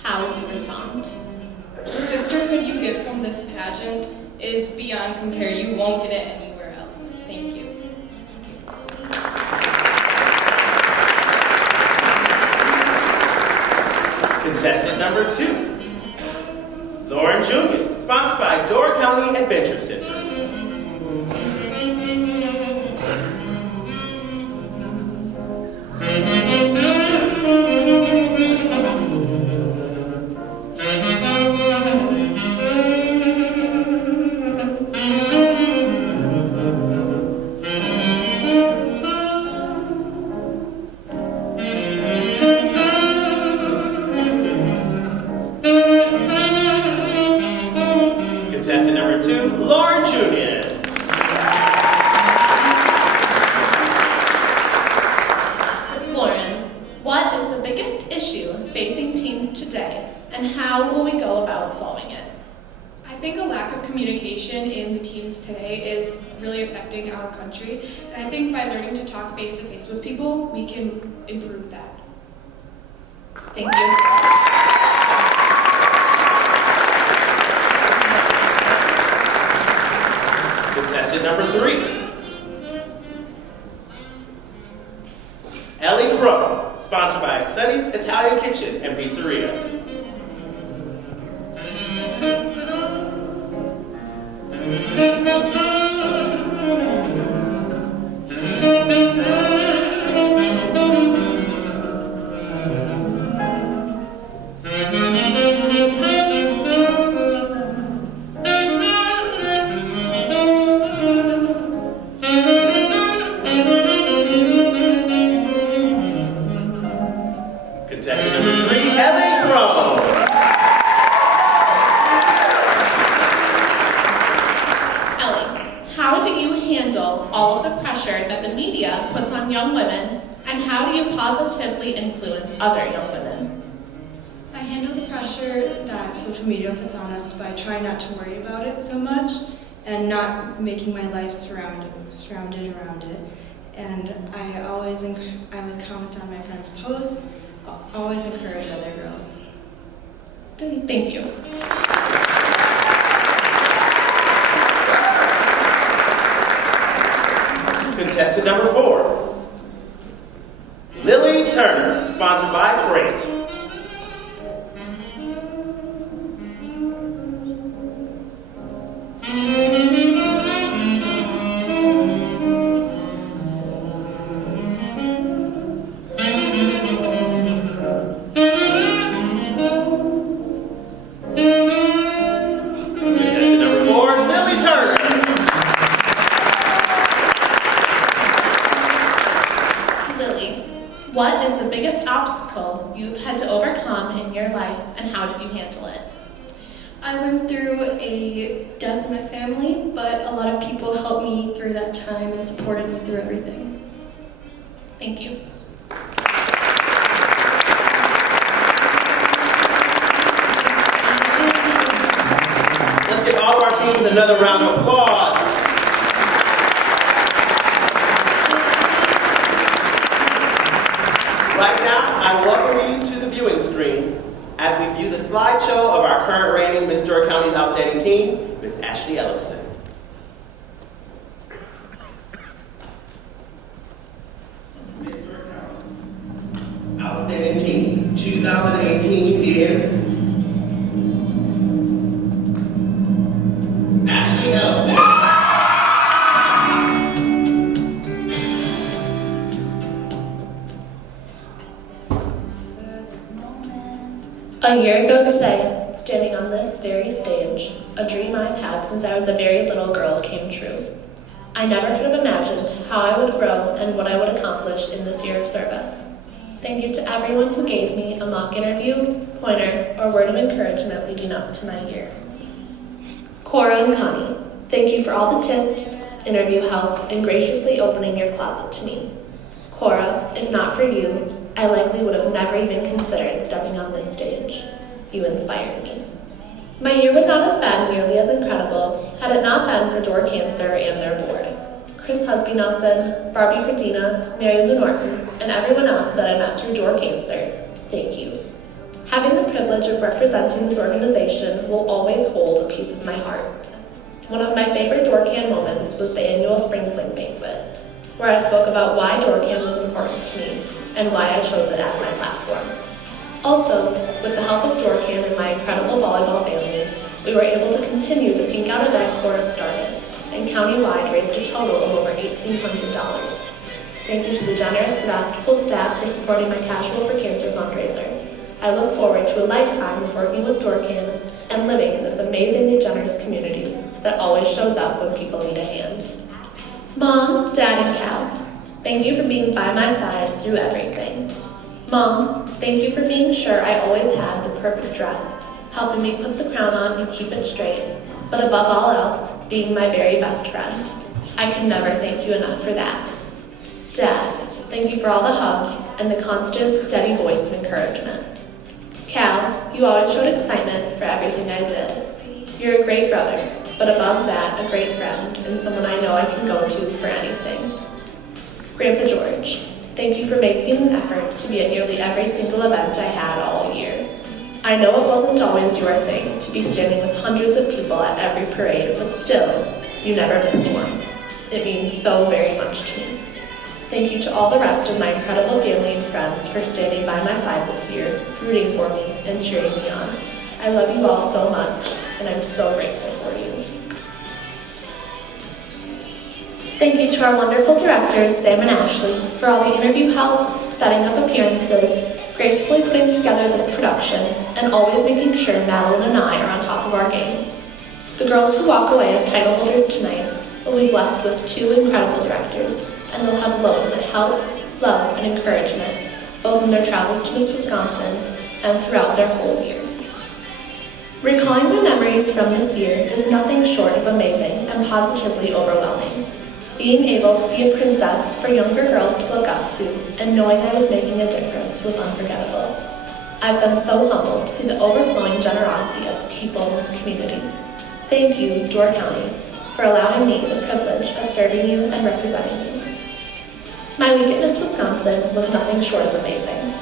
How would you respond? The sisterhood you get from this pageant is beyond compare. You won't get it anywhere else. Thank you. Contestant number 2, Lauren Jr., sponsored by Door County Adventure Center. Contestant number 2, Lauren Jr. Lauren, what is the biggest issue facing teens today, and how will we go about solving it? I think a lack of communication in the teens today is really affecting our country, and I think by learning to talk face-to-face with people, we can improve that. Thank you. Contestant number 3, Ellie Crow, sponsored by Sunny's Italian Kitchen and Pizzeria. Contestant number 3, Ellie Crow. Ellie, how do you handle all of the pressure that the media puts on young women, and how do you positively influence other young women? I handle the pressure that social media puts on us by trying not to worry about it so much and not making my life surrounded around it. And I always comment on my friends' posts, always encourage other girls. Thank you. Contestant number 4, Lily Turner, sponsored by Crate. Contestant number 4, Lily Turner. Lily, what is the biggest obstacle you've had to overcome in your life, and how did you handle it? I went through a death in my family, but a lot of people helped me through that time and supported me through everything. Thank you. Let's give all of our teams another round of applause. welcome you to the viewing screen as we view the slideshow of our current reigning Miss Door County's outstanding teen, Miss Ashley Ellison. Miss Door County Outstanding Teen 2018 is Ashley Ellison. A year ago today, standing on this very stage, a dream I've had since I was a very little girl came true. I never could have imagined how I would grow and what I would accomplish in this year of service. Thank you to everyone who gave me a mock interview, pointer, or word of encouragement leading up to my year. Cora and Connie, thank you for all the tips, interview help, and graciously opening your closet to me. Cora, if not for you, I likely would have never even considered stepping on this stage. You inspired me. My year would not have been nearly as incredible had it not been for Door Cancer and their board. Chris Husby Nelson, Barbie Cardina, Mary Lou Norton, and everyone else that I met through Door Cancer, thank you. Having the privilege of representing this organization will always hold a piece of my heart. One of my favorite DoorCan moments was the annual Spring Fling Banquet, where I spoke about why DoorCan was important to me and why I chose it as my platform. Also, with the help of DoorCan and my incredible volleyball family, we were able to continue the Pink Out event Cora started, and countywide raised a total of over $1,800. Thank you to the generous Sebastopol staff for supporting my Casual for Cancer fundraiser. I look forward to a lifetime of working with DoorCan and living in this amazingly generous community that always shows up when people need a hand. Mom, Dad, and Cal, thank you for being by my side through everything. Mom, thank you for being sure I always had the perfect dress, helping me put the crown on and keep it straight, but above all else, being my very best friend. I can never thank you enough for that. Dad, thank you for all the hugs and the constant, steady voice of encouragement. Cal, you always showed excitement for everything I did. You're a great brother, but above that, a great friend and someone I know I can go to for anything. Grandpa George, thank you for making an effort to be at nearly every single event I had all year. I know it wasn't always your thing to be standing with hundreds of people at every parade, but still, you never missed one. It means so very much to me. Thank you to all the rest of my incredible family and friends for standing by my side this year, rooting for me and cheering me on. I love you all so much, and I'm so grateful for you. Thank you to our wonderful directors, Sam and Ashley, for all the interview help, setting up appearances, gracefully putting together this production, and always making sure Madeline and I are on top of our game. The girls who walk away as title holders tonight will be blessed with 2 incredible directors, and they'll have loads of help, love, and encouragement, both in their travels to Miss Wisconsin and throughout their whole year. Recalling my memories from this year is nothing short of amazing and positively overwhelming. Being able to be a princess for younger girls to look up to and knowing I was making a difference was unforgettable. I've been so humbled to see the overflowing generosity of the people in this community. Thank you, Door County, for allowing me the privilege of serving you and representing you. My week at Miss Wisconsin was nothing short of amazing.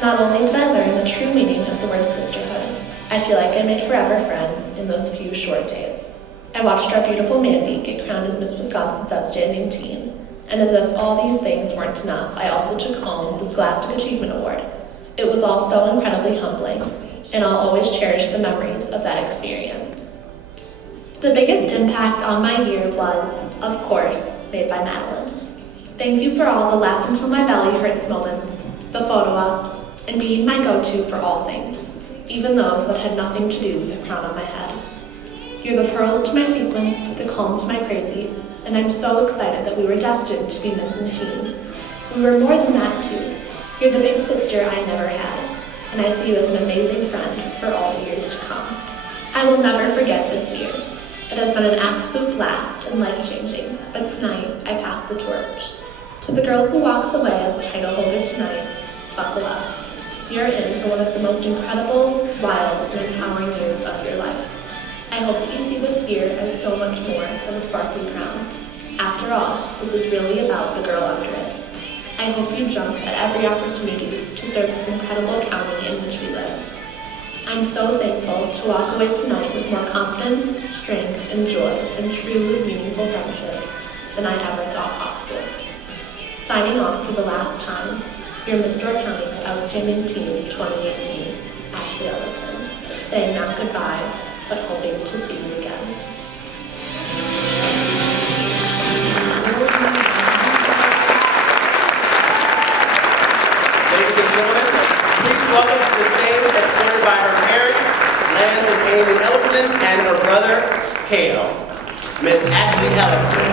Not only did I learn the true meaning of the word sisterhood, I feel like I made forever friends in those few short days. I watched our beautiful Mandy get crowned as Miss Wisconsin's Outstanding Teen, and as if all these things weren't enough, I also took home the Scholastic Achievement Award. It was all so incredibly humbling, and I'll always cherish the memories of that experience. The biggest impact on my year was, of course, made by Madeline. Thank you for all the laugh until my belly hurts moments, the photo ops, and being my go-to for all things, even those that had nothing to do with the crown on my head. You're the pearls to my sequins, the calm to my crazy, and I'm so excited that we were destined to be Miss and Teen. We were more than that, too. You're the big sister I never had, and I see you as an amazing friend for all the years to come. I will never forget this year. It has been an absolute blast and life-changing, but tonight I pass the torch. To the girl who walks away as a title holder tonight, buckle up. You're in for one of the most incredible, wild, and empowering years of your life. I hope that you see this year as so much more than a sparkly crown. After all, this is really about the girl under it. I hope you jump at every opportunity to serve this incredible county in which we live. I'm so thankful to walk away tonight with more confidence, strength, and joy, and truly meaningful friendships than I ever thought possible. Signing off for the last time, your Miss Door County's Outstanding Teen 2018, Ashley Ellison, saying not goodbye, but hoping to see you again. Ladies and gentlemen, please welcome to the stage, escorted by her parents, Lance and Amy Ellison, and her brother, Kale, Miss Ashley Ellison.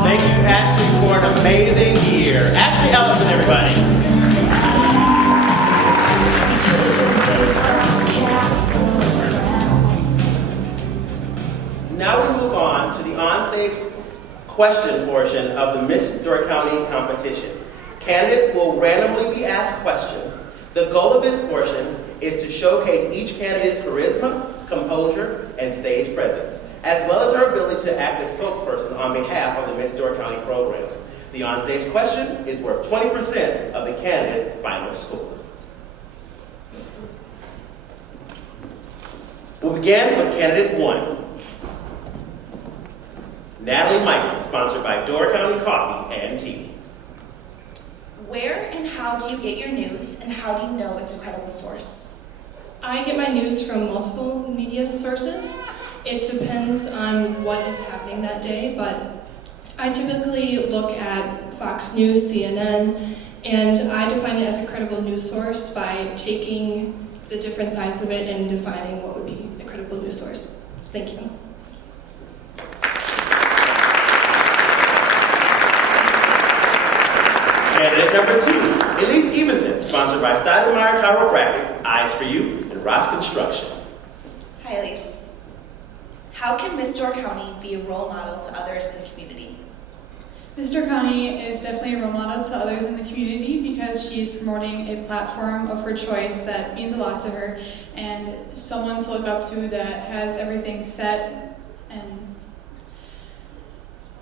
Thank you, Ashley, for an amazing year. Ashley Ellison, everybody. Now we move on to the onstage question portion of the Miss Door County competition. Candidates will randomly be asked questions. The goal of this portion is to showcase each candidate's charisma, composure, and stage presence, as well as her ability to act as spokesperson on behalf of the Miss Door County program. The onstage question is worth 20% of the candidate's final score. We'll begin with candidate 1. Natalie Michael, sponsored by Door County Coffee and Tea. Where and how do you get your news, and how do you know it's a credible source? I get my news from multiple media sources. It depends on what is happening that day, but I typically look at Fox News, CNN, and I define it as a credible news source by taking the different sides of it and defining what would be a credible news source. Thank you. Candidate number 2, Elise Evenson, sponsored by Steinemeyer Chiropractic, Eyes for You, and Ross Construction. Hi, Elise. How can Miss Door County be a role model to others in the community? Miss Door County is definitely a role model to others in the community because she is promoting a platform of her choice that means a lot to her, and someone to look up to that has everything set and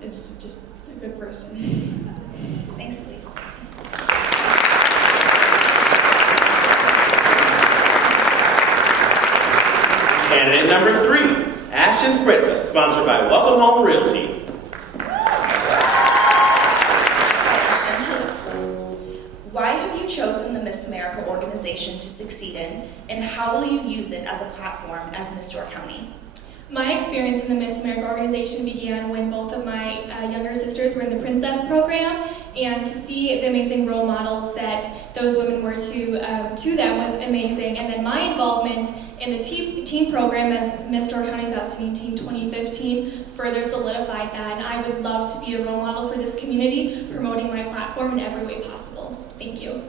is just a good person. Thanks, Elise. Candidate number 3, Ashton Spritka, sponsored by Welcome Home Realty. Why have you chosen the Miss America organization to succeed in, and how will you use it as a platform as Miss Door County? My experience in the Miss America organization began when both of my younger sisters were in the Princess program, and to see the amazing role models that those women were to them was amazing. And then my involvement in the teen program as Miss Door County's Outstanding Teen 2015 further solidified that, and I would love to be a role model for this community, promoting my platform in every way possible. Thank you.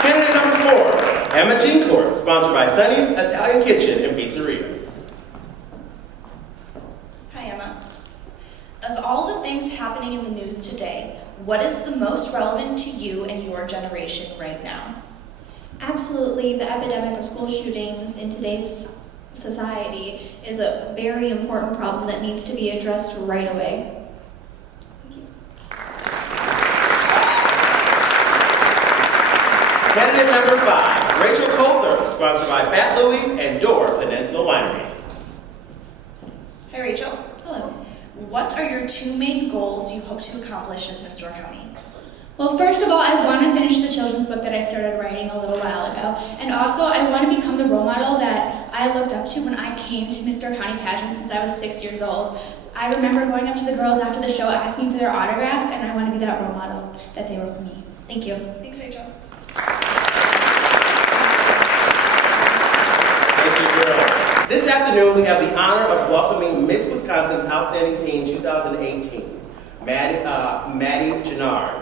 Candidate number 4, Emma Jean Court, sponsored by Sonny's Italian Kitchen and Pizzeria. Hi, Emma. Of all the things happening in the news today, what is the most relevant to you and your generation right now? Absolutely, the epidemic of school shootings in today's society is a very important problem that needs to be addressed right away. Candidate number 5, Rachel Coulter, sponsored by Fat Louie's and Door Peninsula Winery. Hi, Rachel. Hello. What are your 2 main goals you hope to accomplish as Miss Door County? Well, first of all, I want to finish the children's book that I started writing a little while ago. And also, I want to become the role model that I looked up to when I came to Miss Door County Pageant since I was 6 years old. I remember going up to the girls after the show asking for their autographs, and I want to be that role model that they were for me. Thank you. Thanks, Rachel. Thank you, girl. This afternoon, we have the honor of welcoming Miss Wisconsin's Outstanding Teen 2018, Maddie Gennard.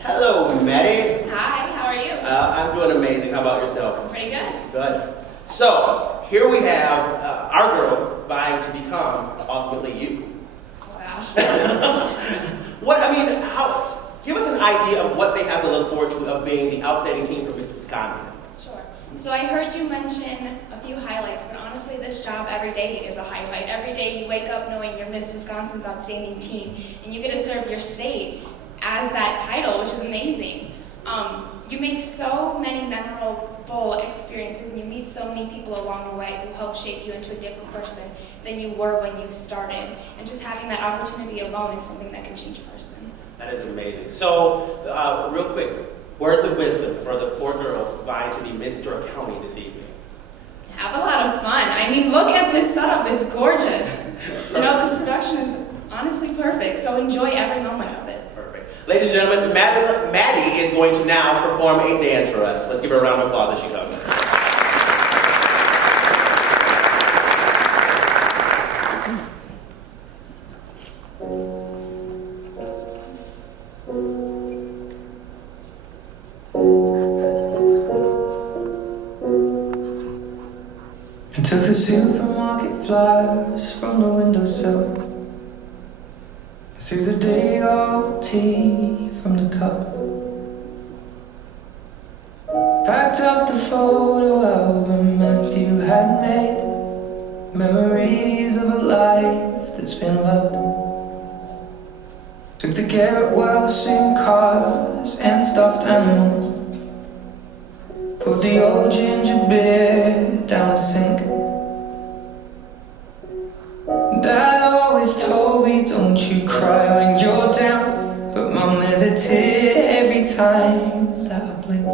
Hello, Maddie. Hi, how are you? I'm doing amazing. How about yourself? Pretty good. Good. So, here we have our girls vying to become, ultimately, you. Oh, gosh. Give us an idea of what they have to look forward to of being the outstanding teen for Miss Wisconsin. Sure. So I heard you mention a few highlights, but honestly, this job every day is a highlight. Every day you wake up knowing you're Miss Wisconsin's outstanding teen, and you get to serve your state as that title, which is amazing. You make so many memorable experiences, and you meet so many people along the way who help shape you into a different person than you were when you started. And just having that opportunity alone is something that can change a person. That is amazing. So, real quick, words of wisdom for the 4 girls vying to be Miss Door County this evening. Have a lot of fun. I mean, look at this setup. It's gorgeous. You know, this production is honestly perfect, so enjoy every moment of it. Ladies and gentlemen, Maddie is going to now perform a dance for us. Let's give her a round of applause as she comes. I took the supermarket flyers from the windowsill. Threw the day old tea from the cup. Packed up the photo album Matthew had made. Memories of a life that's been loved. Took the Garrett Wilson cars and stuffed animals. Poured the old ginger beer down the sink. Dad always told me, don't you cry when you're down. But Mom, there's a tear every time that I blink.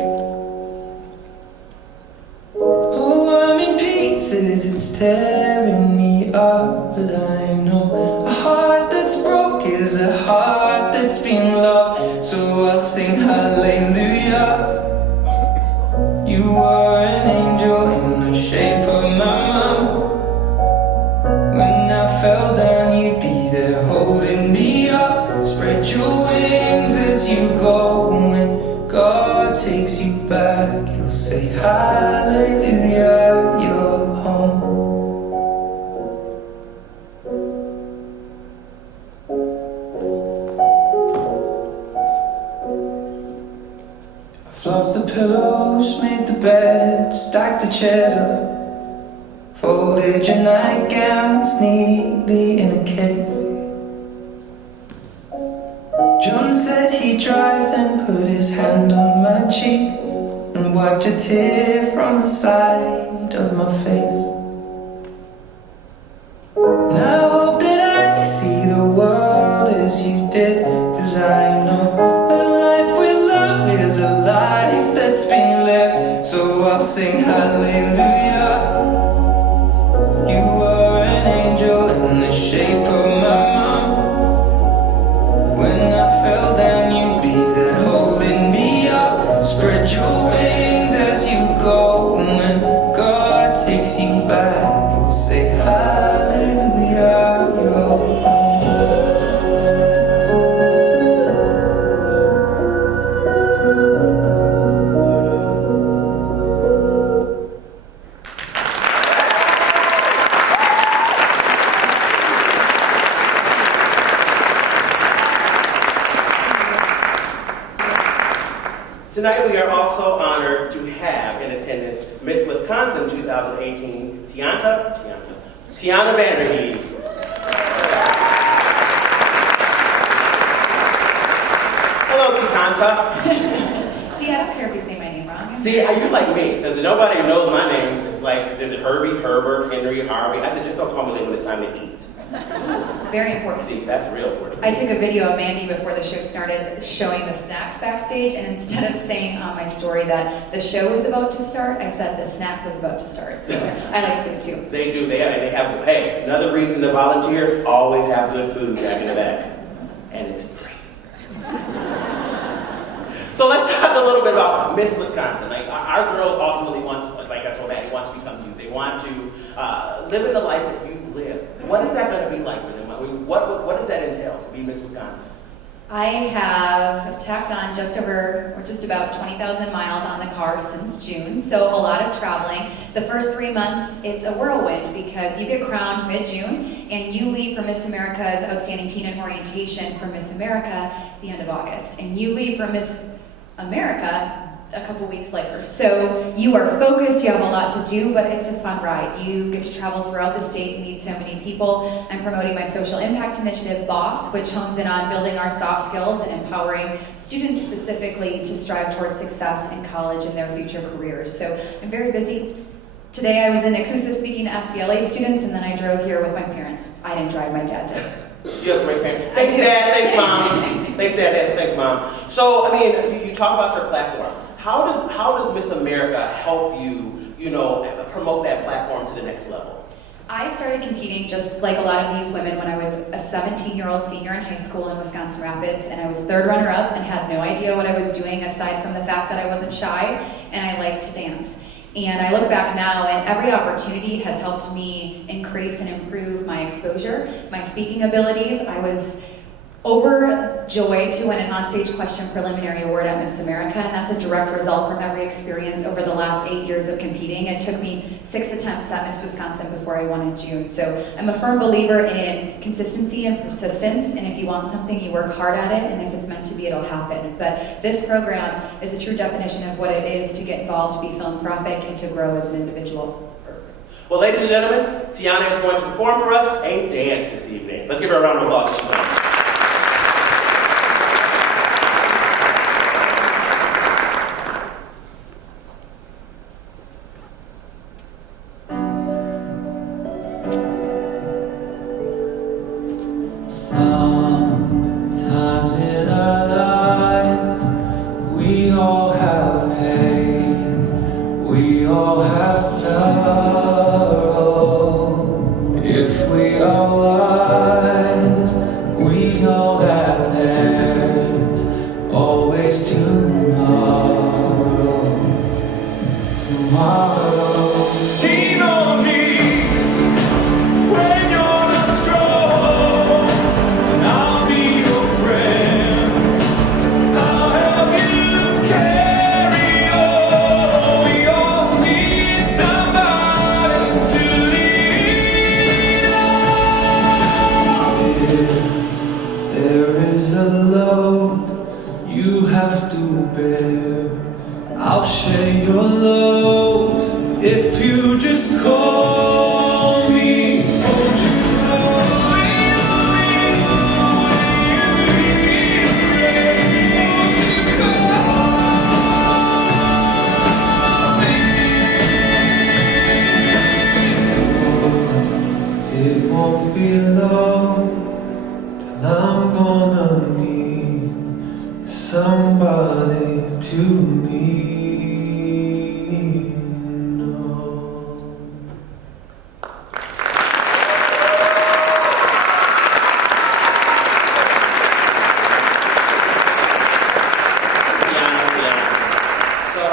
Oh, I'm in pieces, it's tearing me up. But I know a heart that's broke is a heart that's been loved. So I'll sing hallelujah. You were an angel in the shape of my mom. When I fell down, you'd be there holding me up. Spread your wings as you go. When God takes you back, He'll say hallelujah, you're home. I fluffed the pillows, made the bed, stacked the chairs up. Folded your nightgowns neatly in a case. John said he'd drive, then put his hand on my cheek and wiped a tear from the side of my face. Now I hope that I see the world as you did, 'cause I know a life with love is a life that's been lived. So I'll sing hallelujah. You were an angel in the shape of my mom. When I fell down, you'd be there holding me up. Spread your wings as you go. When God takes you back, He'll say hallelujah, you're home. Tonight we are also honored to have in attendance Miss Wisconsin 2018, Tiana Vanderheed. Hello, Titanta. See, I don't care if you say my name wrong. See, you're like me, because nobody knows my name. It's like, is it Herbie, Herbert, Henry, Harvey? I said, just don't call me late when it's time to eat. Very important. See, that's real important. I took a video of Mandy before the show started showing the snacks backstage, and instead of saying on my story that the show was about to start, I said the snack was about to start. So I like food too. They do. They have, hey, another reason to volunteer, always have good food back in the back. And it's free. So let's talk a little bit about Miss Wisconsin. Like, our girls ultimately want to, like I told Maddie, want to become you. They want to live in the life that you live. What is that going to be like for them? I mean, what does that entail to be Miss Wisconsin? I have tacked on just about 20,000 miles on the car since June, so a lot of traveling. The first 3 months, it's a whirlwind because you get crowned mid-June and you leave for Miss America's Outstanding Teen in Orientation for Miss America at the end of August. And you leave for Miss America a couple weeks later. So you are focused, you have a lot to do, but it's a fun ride. You get to travel throughout the state and meet so many people. I'm promoting my social impact initiative, BOSS, which hones in on building our soft skills and empowering students specifically to strive towards success in college and their future careers. So I'm very busy. Today I was in Nakusa speaking to FBLA students, and then I drove here with my parents. I didn't drive, my dad did. You have great parents. Thanks, Dad. Thanks, Mom. Thanks, Dad. Thanks, Mom. So, I mean, you talk about your platform. How does Miss America help you, promote that platform to the next level? I started competing just like a lot of these women when I was a 17-year-old senior in high school in Wisconsin Rapids, and I was third runner-up and had no idea what I was doing aside from the fact that I wasn't shy and I liked to dance. And I look back now, and every opportunity has helped me increase and improve my exposure, my speaking abilities. I was overjoyed to win an onstage question preliminary award at Miss America, and that's a direct result from every experience over the last 8 years of competing. It took me 6 attempts at Miss Wisconsin before I won in June. So I'm a firm believer in consistency and persistence, and if you want something, you work hard at it, and if it's meant to be, it'll happen. But this program is a true definition of what it is to get involved, to be philanthropic, and to grow as an individual. Perfect. Well, ladies and gentlemen, Tiana is going to perform for us a dance this evening. Let's give her a round of applause. Sometimes in our lives, we all have pain, we all have sorrow. If we are wise, we know that there's always tomorrow. Lean on me when you're not strong, and I'll be your friend. I'll help you carry on. We all need somebody to lean on. There is a load you have to bear. I'll share your load if you just call me. Won't you call me? Won't you call me? It won't be long till I'm gonna need somebody to lean on. So,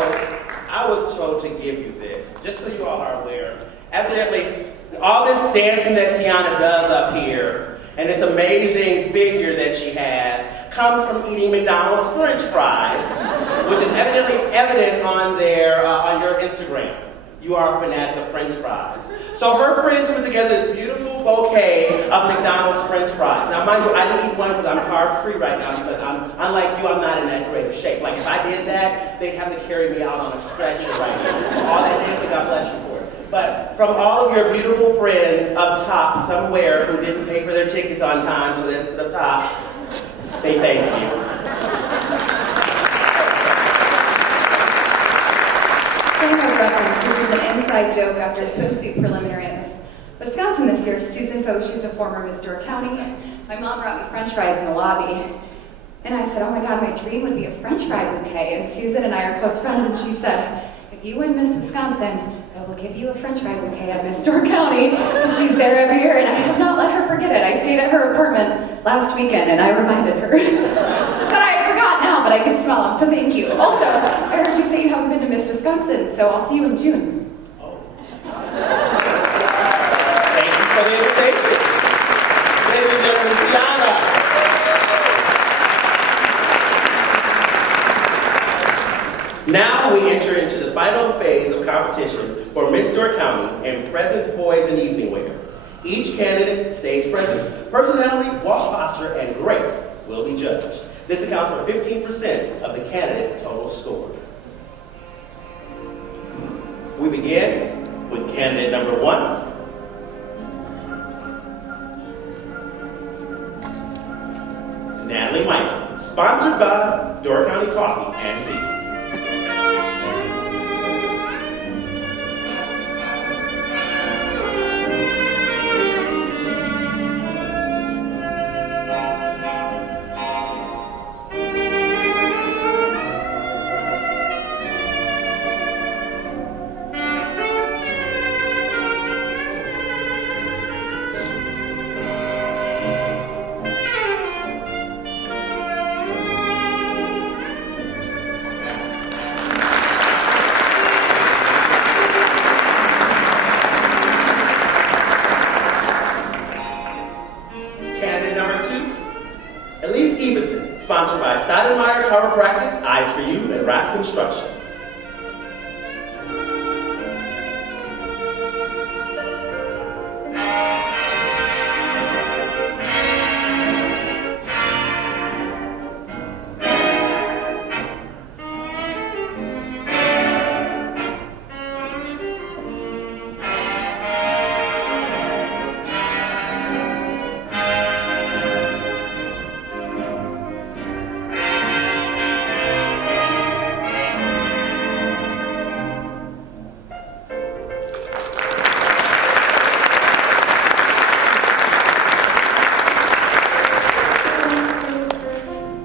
I was told to give you this, just so you all are aware. Evidently, all this dancing that Tiana does up here, and this amazing figure that she has, comes from eating McDonald's French fries, which is evidently evident on your Instagram. You are a fanatic of French fries. So her friends put together this beautiful bouquet of McDonald's French fries. Now, mind you, I didn't eat one because I'm carb-free right now, because unlike you, I'm not in that great of shape. Like, if I did that, they'd have to carry me out on a stretcher right now. So all that dancing, God bless you for it. But from all of your beautiful friends up top somewhere who didn't pay for their tickets on time, so they're up top, they thank you. inside joke after swimsuit preliminary at Miss Wisconsin this year. Susan Foch, who's a former Miss Door County. My mom brought me French fries in the lobby. And I said, oh my God, my dream would be a French fry bouquet. And Susan and I are close friends, and she said, if you win Miss Wisconsin, I will give you a French fry bouquet at Miss Door County. She's there every year, and I have not let her forget it. I stayed at her apartment last weekend, and I reminded her. But I forgot now, but I can smell them, so thank you. Also, I heard you say you haven't been to Miss Wisconsin, so I'll see you in June. Thank you for the invitation. Ladies and gentlemen, Tiana. Now we enter into the final phase of competition for Miss Door County in presence, poise, and evening wear. Each candidate's stage presence, personality, walk posture, and grace will be judged. This accounts for 15% of the candidate's total score. We begin with candidate number 1. Natalie Michael, sponsored by Door County Coffee and Tea. Sponsored by Steinemeyer Chiropractic, Eyes for You, and Rask Construction.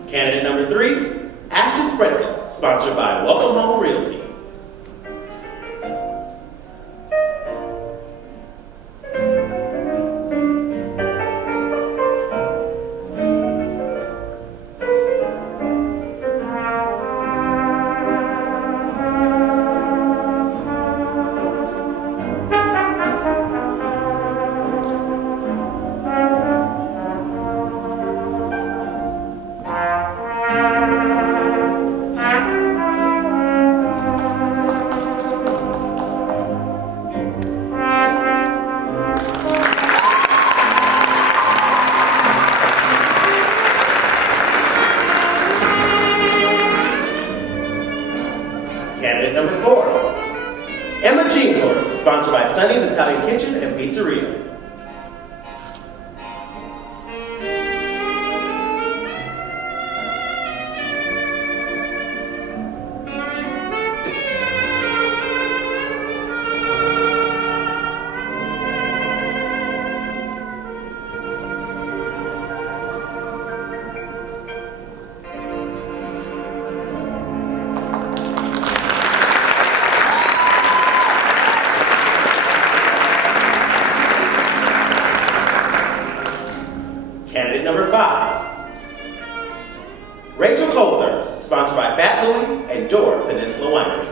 Candidate number 3, Ashton Spreadle, sponsored by Welcome Home Realty. Candidate number 4, Emma Jeancourt, sponsored by Sonny's Italian Kitchen and Pizzeria. Candidate number 5, Rachel Colthurst, sponsored by Fat Louie's and Door Peninsula Winery.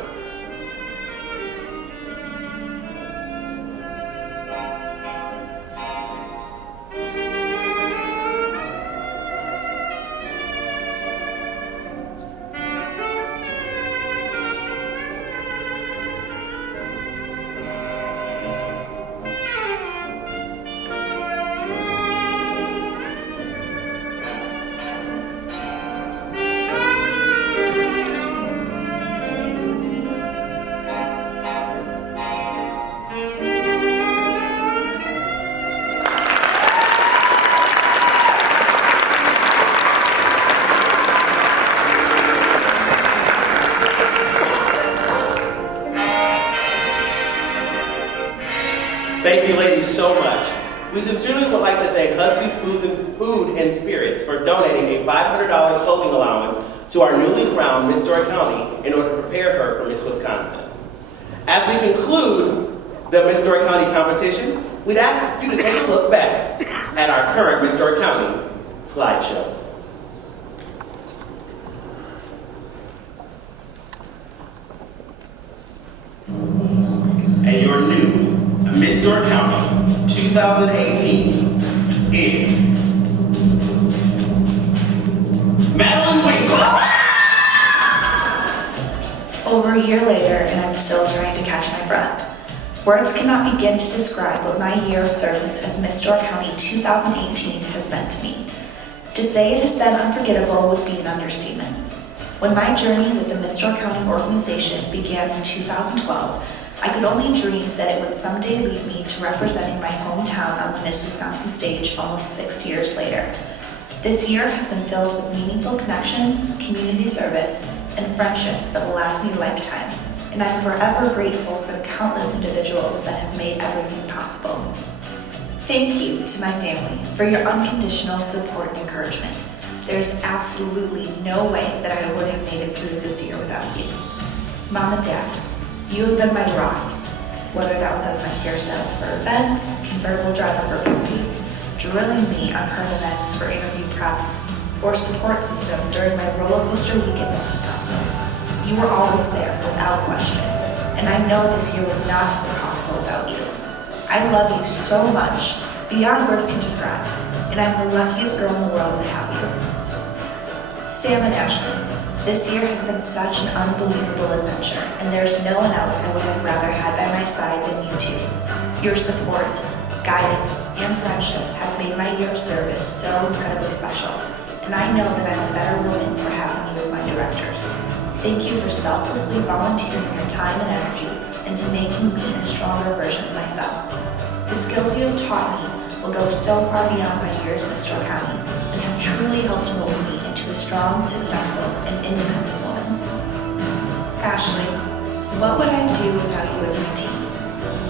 We sincerely would like to thank Husby's Food and Spirits for donating a $500 clothing allowance to our newly crowned Miss Door County in order to prepare her for Miss Wisconsin. As we conclude the Miss Door County competition, we'd ask you to take a look back at our current Miss Door County's slideshow. And your new Miss Door County 2018 is Madeline Winkle. Over a year later, and I'm still trying to catch my breath. Words cannot begin to describe what my year of service as Miss Door County 2018 has meant to me. To say it has been unforgettable would be an understatement. When my journey with the Miss Door County organization began in 2012, I could only dream that it would someday lead me to representing my hometown on the Miss Wisconsin stage almost 6 years later. This year has been filled with meaningful connections, community service, and friendships that will last me a lifetime, and I'm forever grateful for the countless individuals that have made everything possible. Thank you to my family for your unconditional support and encouragement. There is absolutely no way that I would have made it through this year without you. Mom and Dad, you have been my rocks, whether that was as my hairstyles for events, convertible driver for parades, drilling me on current events for interview prep, or support system during my roller coaster week at Miss Wisconsin. You were always there without question, and I know this year would not have been possible without you. I love you so much, beyond words can describe, and I'm the luckiest girl in the world to have you. Sam and Ashley, this year has been such an unbelievable adventure, and there's no one else I would have rather had by my side than you two. Your support, guidance, and friendship has made my year of service so incredibly special, and I know that I'm a better woman for having you as my directors. Thank you for selflessly volunteering your time and energy into making me a stronger version of myself. The skills you have taught me will go so far beyond my years in Miss Door County and have truly helped mold me into a strong, successful, and independent woman. Ashley, what would I do without you as my team?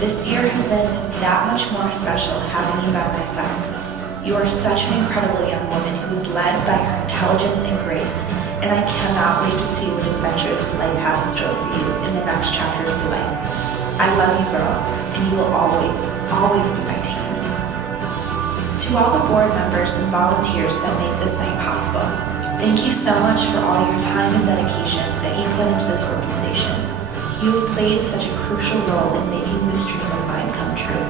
This year has been that much more special having you by my side. You are such an incredible young woman who is led by her intelligence and grace, and I cannot wait to see what adventures life has in store for you in the next chapter of your life. I love you, girl, and you will always, always be my team. To all the board members and volunteers that make this night possible, thank you so much for all your time and dedication that you put into this organization. You have played such a crucial role in making this dream of mine come true.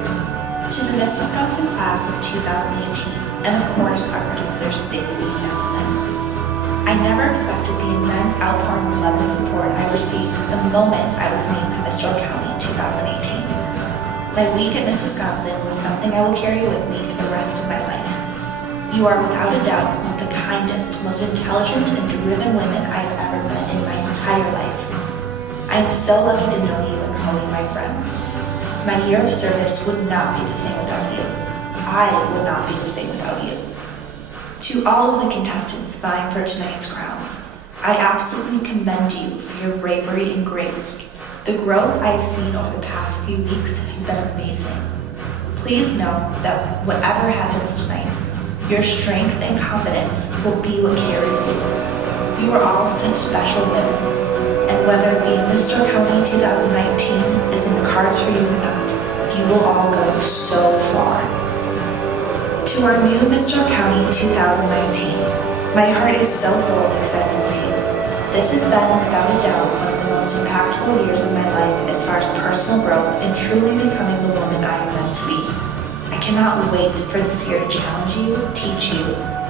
To the Miss Wisconsin class of 2018, and of course our producer Stacy and Nelson. I never expected the immense outpouring of love and support I received the moment I was named Miss Door County 2018. My week at Miss Wisconsin was something I will carry with me for the rest of my life. You are without a doubt some of the kindest, most intelligent, and driven women I have ever met in my entire life. I am so lucky to know you and call you my friends. My year of service would not be the same without you. I would not be the same without you. To all of the contestants vying for tonight's crowns, I absolutely commend you for your bravery and grace. The growth I have seen over the past few weeks has been amazing. Please know that whatever happens tonight, your strength and confidence will be what carries you. You are all such special women, and whether being Miss Door County 2019 is in the cards for you or not, you will all go so far. To our new Miss Door County 2019, my heart is so full of excitement for you. This has been, without a doubt, one of the most impactful years of my life as far as personal growth and truly becoming the woman I am meant to be. I cannot wait for this year to challenge you, teach you,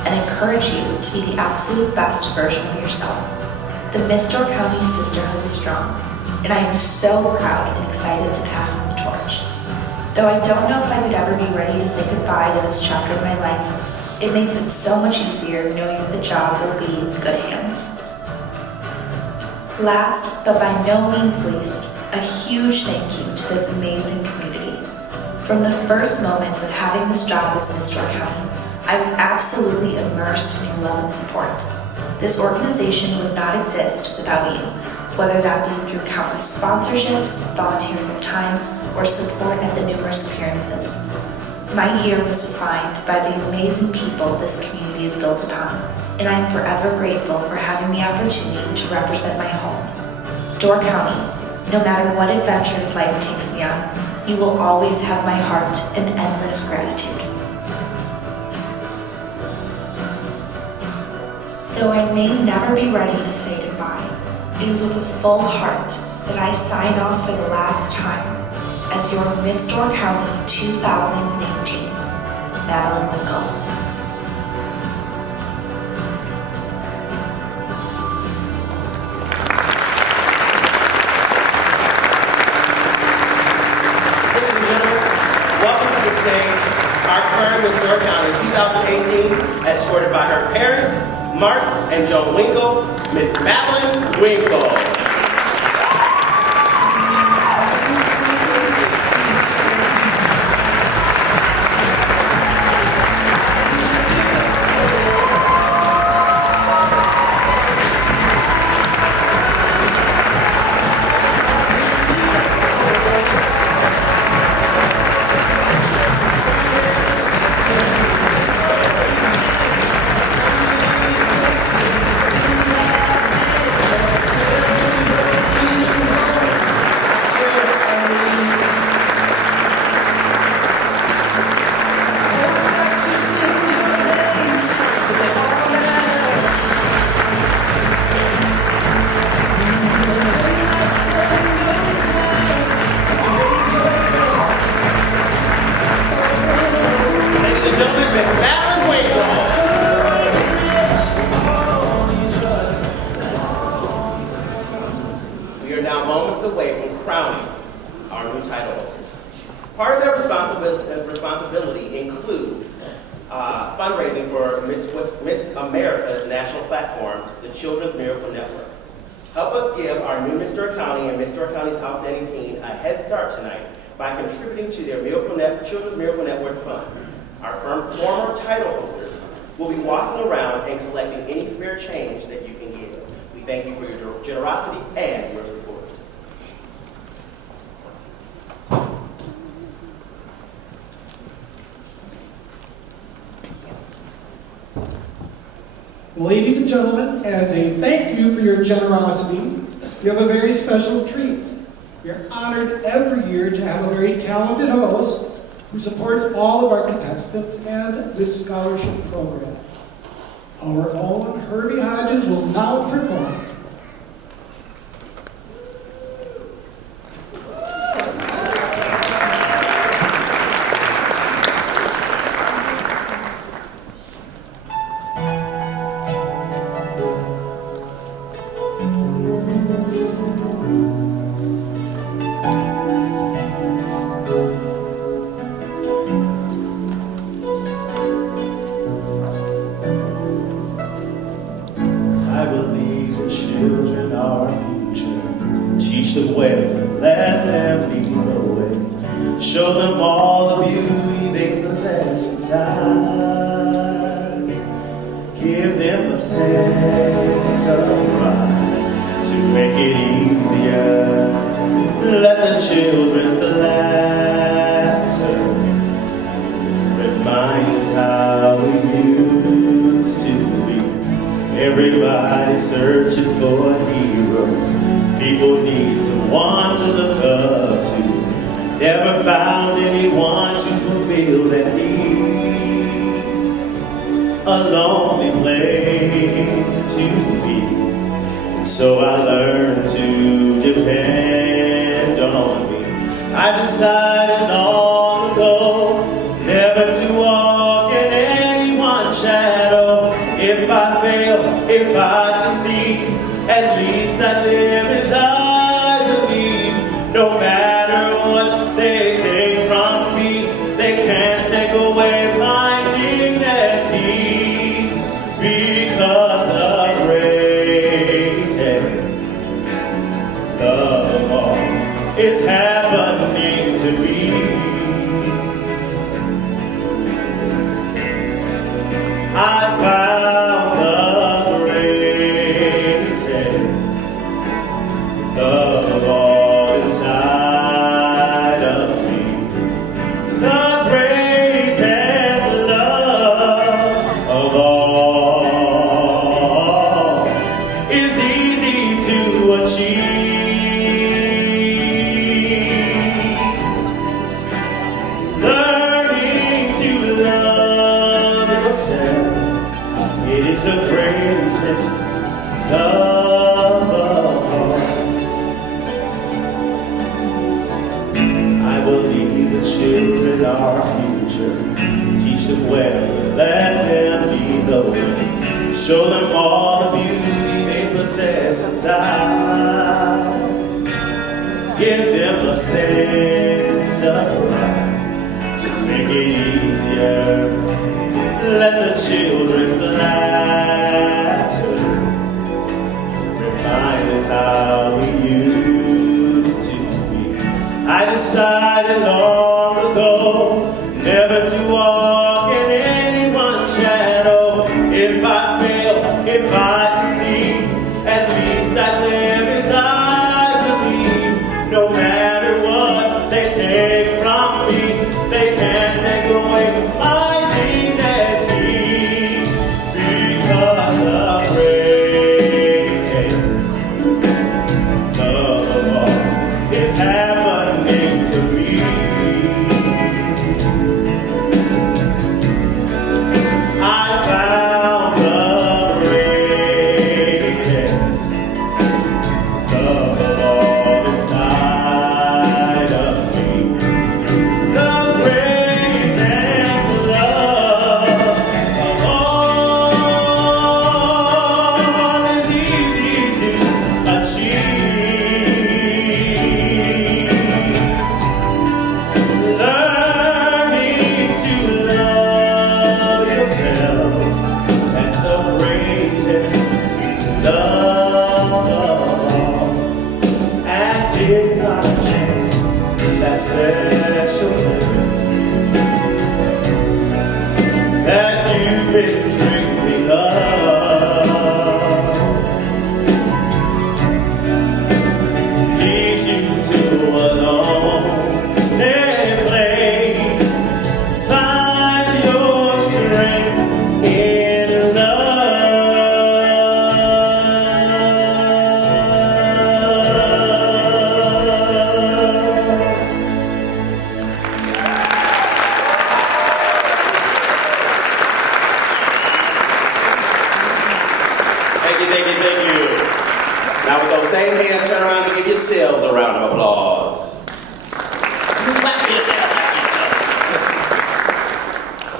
and encourage you to be the absolute best version of yourself. The Miss Door County sisterhood is strong, and I am so proud and excited to pass on the torch. Though I don't know if I could ever be ready to say goodbye to this chapter of my life, it makes it so much easier knowing that the job will be in good hands. Last, but by no means least, a huge thank you to this amazing community. From the first moments of having this job as Miss Door County, I was absolutely immersed in your love and support. This organization would not exist without you, whether that be through countless sponsorships, volunteering of time, or support at the numerous appearances. My year was defined by the amazing people this community is built upon, and I am forever grateful for having the opportunity to represent my home. Door County, no matter what adventures life takes me on, you will always have my heart and endless gratitude. Though I may never be ready to say goodbye, it is with a full heart that I sign off for the last time as your Miss Door County 2018, Madeline Winkle. Ladies and gentlemen, welcome to the stage, our current Miss Door County 2018, escorted by her parents, Mark and Joan Winkle, Miss Madeline Winkle. Away from crowning our new title holders. Part of their responsibility includes fundraising for Miss America's national platform, the Children's Miracle Network. Help us give our new Miss Door County and Miss Door County's outstanding teen a head start tonight by contributing to their Children's Miracle Network Fund. Our former title holders will be walking around and collecting any spare change that you can give. We thank you for your generosity and your support. Ladies and gentlemen, as a thank you for your generosity, you have a very special treat. We are honored every year to have a very talented host who supports all of our contestants and this scholarship program. Our own Herbie Hodges will now perform. Show them all the beauty they possess inside. Give them a sense of pride to make it easier. Let the children's laughter remind us how we used to be. Everybody's searching for a hero. People need someone to look up to. Never found anyone to fulfill that need. A lonely place to be. And so I learned to depend on me. I decided long ago never to walk in anyone's shadow. If I fail, if I succeed, at least I live as I believe. No matter what they take from me, they can't take away my dignity, because the greatest love of all is happening to me. I found the greatest love yourself. It is the greatest love of all. I believe the children are our future. Teach them well and let them lead the way. Show them all the beauty they possess inside. Give them a sense of pride to make it easier. Let the children's laughter remind us how we used to be. I decided long ago never to walk in anyone's shadow. If I fail, if I succeed, at least I live as I believe. No matter what they take from me, they can't take away my dignity. Because the greatest love of all is happening to me. I found the greatest love of all inside of me. The greatest love of all is easy to achieve. Learning to love yourself, that's the greatest love of all. And take my chance, that special place that you've been dreaming of. Lead you to a lonely place. Find your strength in love. Thank you, thank you, thank you. Now with those same hands, turn around and give yourselves a round of applause. Clap for yourself, clap for yourself.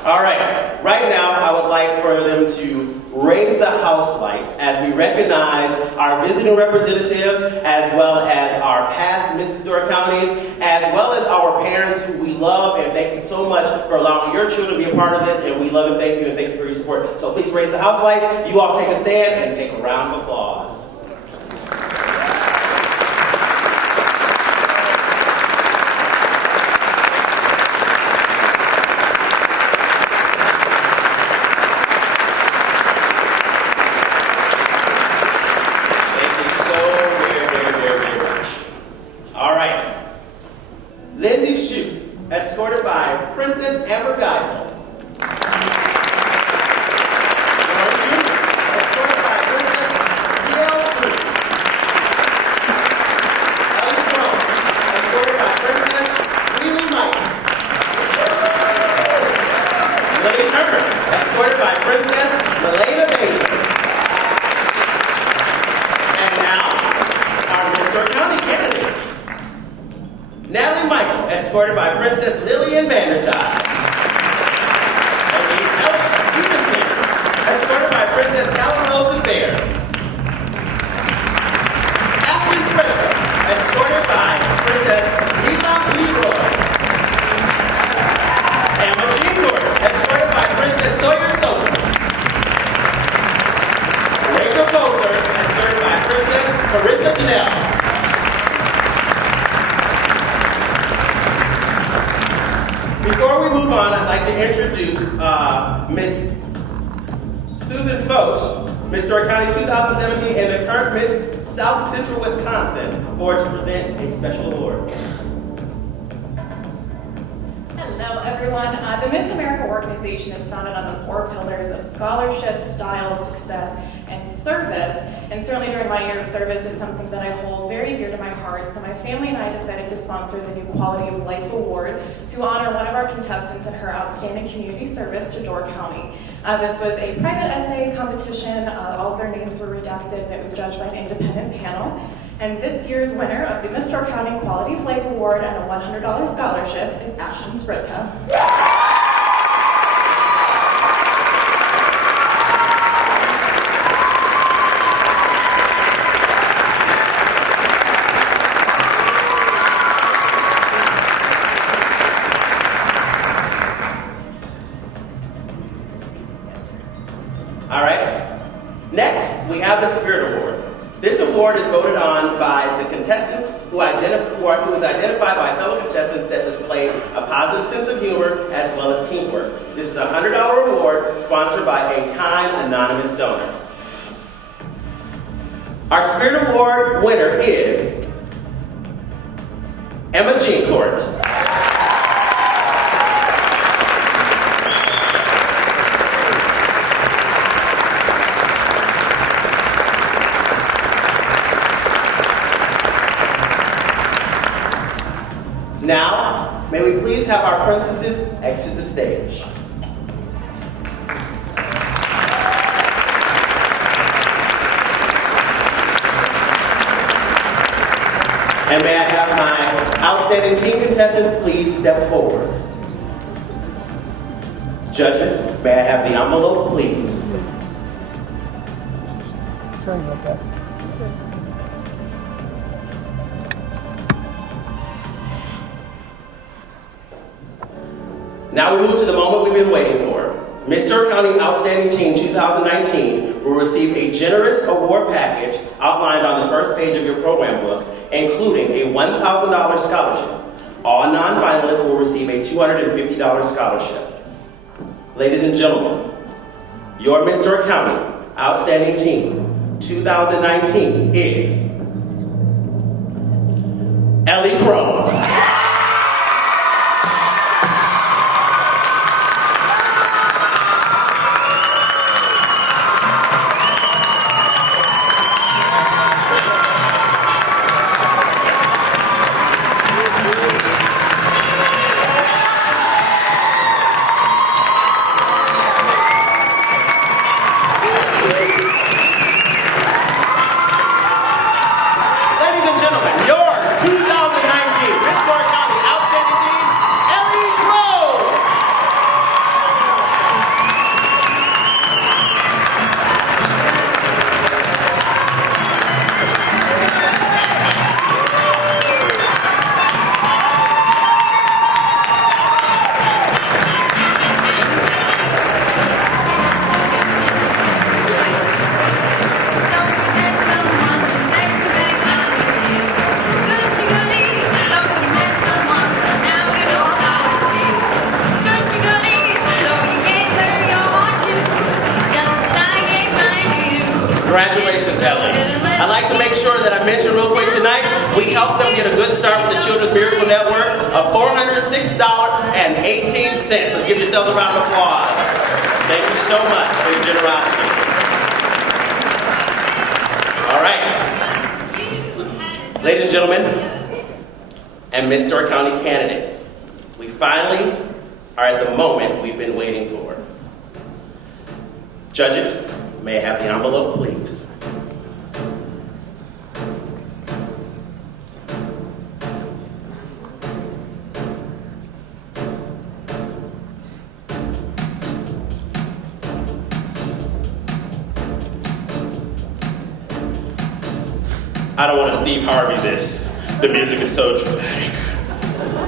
All right, right now I would like for them to raise the house lights as we recognize our visiting representatives, as well as our past Mrs. Door counties, as well as our parents who we love, and thank you so much for allowing your children to be a part of this, and we love and thank you for your support. So please raise the house lights. You all take a stand and take a round of applause. Thank you so very, very, very, very much. All right. Lindsay Shue, escorted by Princess Amber Geisel. Lauren Jr., escorted by Princess Gail Fruit. Ellie Crone, escorted by Princess Lily Mike. Lily Turner, escorted by Princess Malena Bailey. And now, our Mr. County candidates. Natalie Michael, escorted by Princess Lillian Vanderchild. Elise Stevenson, escorted by Princess Ellen Rose Fair. Ashley Springer, escorted by Princess Eva Leroy. Emma Jean Gordon, escorted by Princess Sawyer Soto. Rachel Goldberg, escorted by Princess Carissa Donnell. Before we move on, I'd like to introduce Miss Susan Foch, Miss Door County 2017, and the current Miss South Central Wisconsin, for to present a special award. Hello, everyone. The Miss America organization is founded on the 4 pillars of scholarship, style, success, and service. And certainly during my year of service, it's something that I hold very dear to my heart. So my family and I decided to sponsor the new Quality of Life Award to honor one of our contestants in her outstanding community service to Door County. This was a private essay competition. All of their names were redacted, and it was judged by an independent panel. And this year's winner of the Miss Door County Quality of Life Award and a $100 scholarship is Ashton Spritka. All right. Next, we have the Spirit Award. This award is voted on by the contestants who is identified by fellow contestants that displayed a positive sense of humor as well as teamwork. This is a $100 award sponsored by a kind, anonymous donor. Our Spirit Award winner is Emma Jeancourt. Now, may we please have our princesses exit the stage. And may I have my outstanding team contestants please step forward. Judges, may I have the envelope, please? Sorry about that. Now we move to the moment we've been waiting for. Miss Door County Outstanding Teen 2019 will receive a generous award package outlined on the first page of your program book, including a $1,000 scholarship. All non-finalists will receive a $250 scholarship. Ladies and gentlemen, your Miss Door County's Outstanding Teen 2019 is Ellie Crow. Congratulations, Ellie. I'd like to make sure that I mention real quick tonight, we helped them get a good start with the Children's Miracle Network of $406.18. Let's give yourselves a round of applause. Thank you so much for your generosity. All right. Ladies and gentlemen, and Miss Door County candidates, we finally are at the moment we've been waiting for. Judges, may I have the envelope, please? I don't want to Steve Harvey this. The music is so dramatic.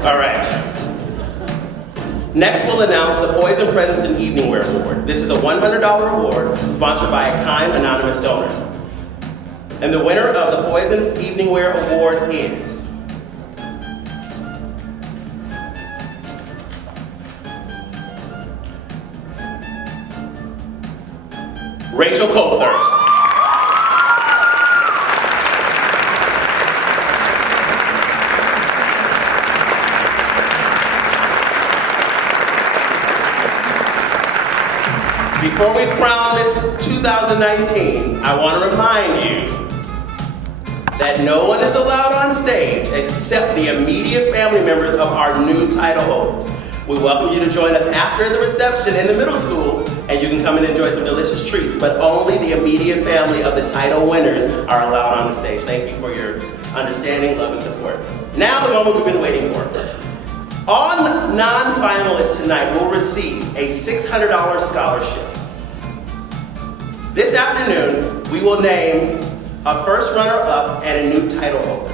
All right. Next, we'll announce the Poison Presents and Evening Wear Award. This is a $100 award sponsored by a kind, anonymous donor. And the winner of the Poison Evening Wear Award is Rachel Colthurst. Before we crown Miss 2019, I want to remind you that no one is allowed on stage except the immediate family members of our new title holders. We welcome you to join us after the reception in the middle school, and you can come and enjoy some delicious treats, but only the immediate family of the title winners are allowed on the stage. Thank you for your understanding, love, and support. Now the moment we've been waiting for. All non-finalists tonight will receive a $600 scholarship. This afternoon, we will name a first runner-up and a new title holder.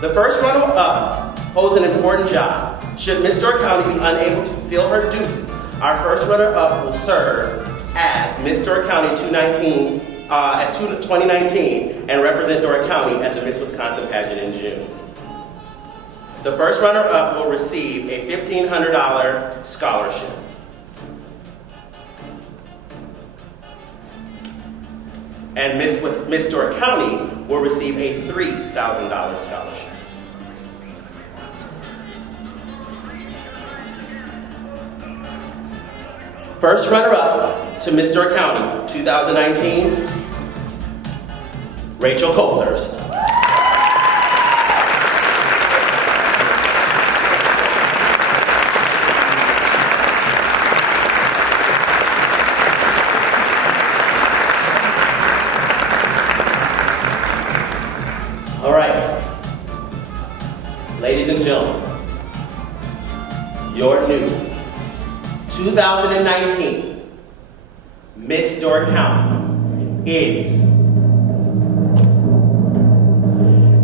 The first runner-up holds an important job. Should Miss Door County be unable to fulfill her duties, our first runner-up will serve as Miss Door County 2019 and represent Door County at the Miss Wisconsin Pageant in June. The first runner-up will receive a $1,500 scholarship. And Miss Door County will receive a $3,000 scholarship. First runner-up to Miss Door County 2019, Rachel Colthurst. All right, ladies and gentlemen, your new 2019 Miss Door County is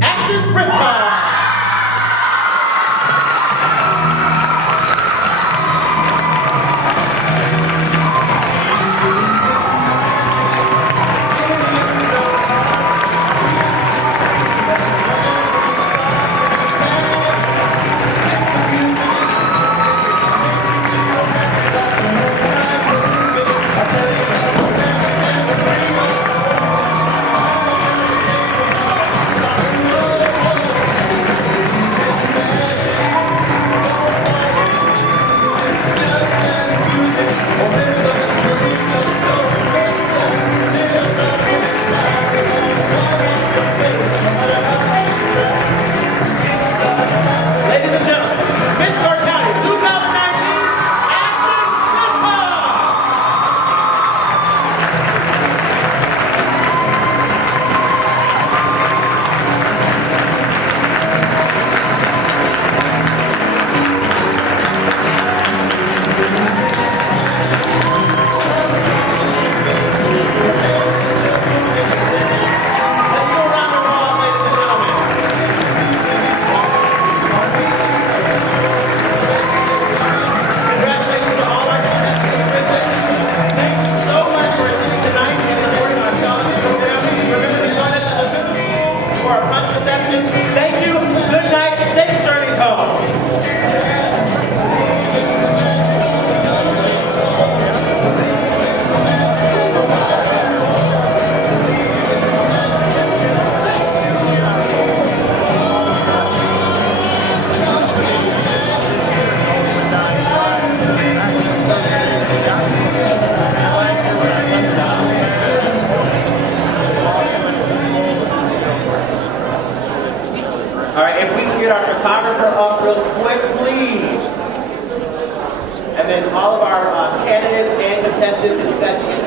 Ashton Spritka. All right, if we can get our photographer up real quick, please. And then all of our candidates and contestants, if you guys can get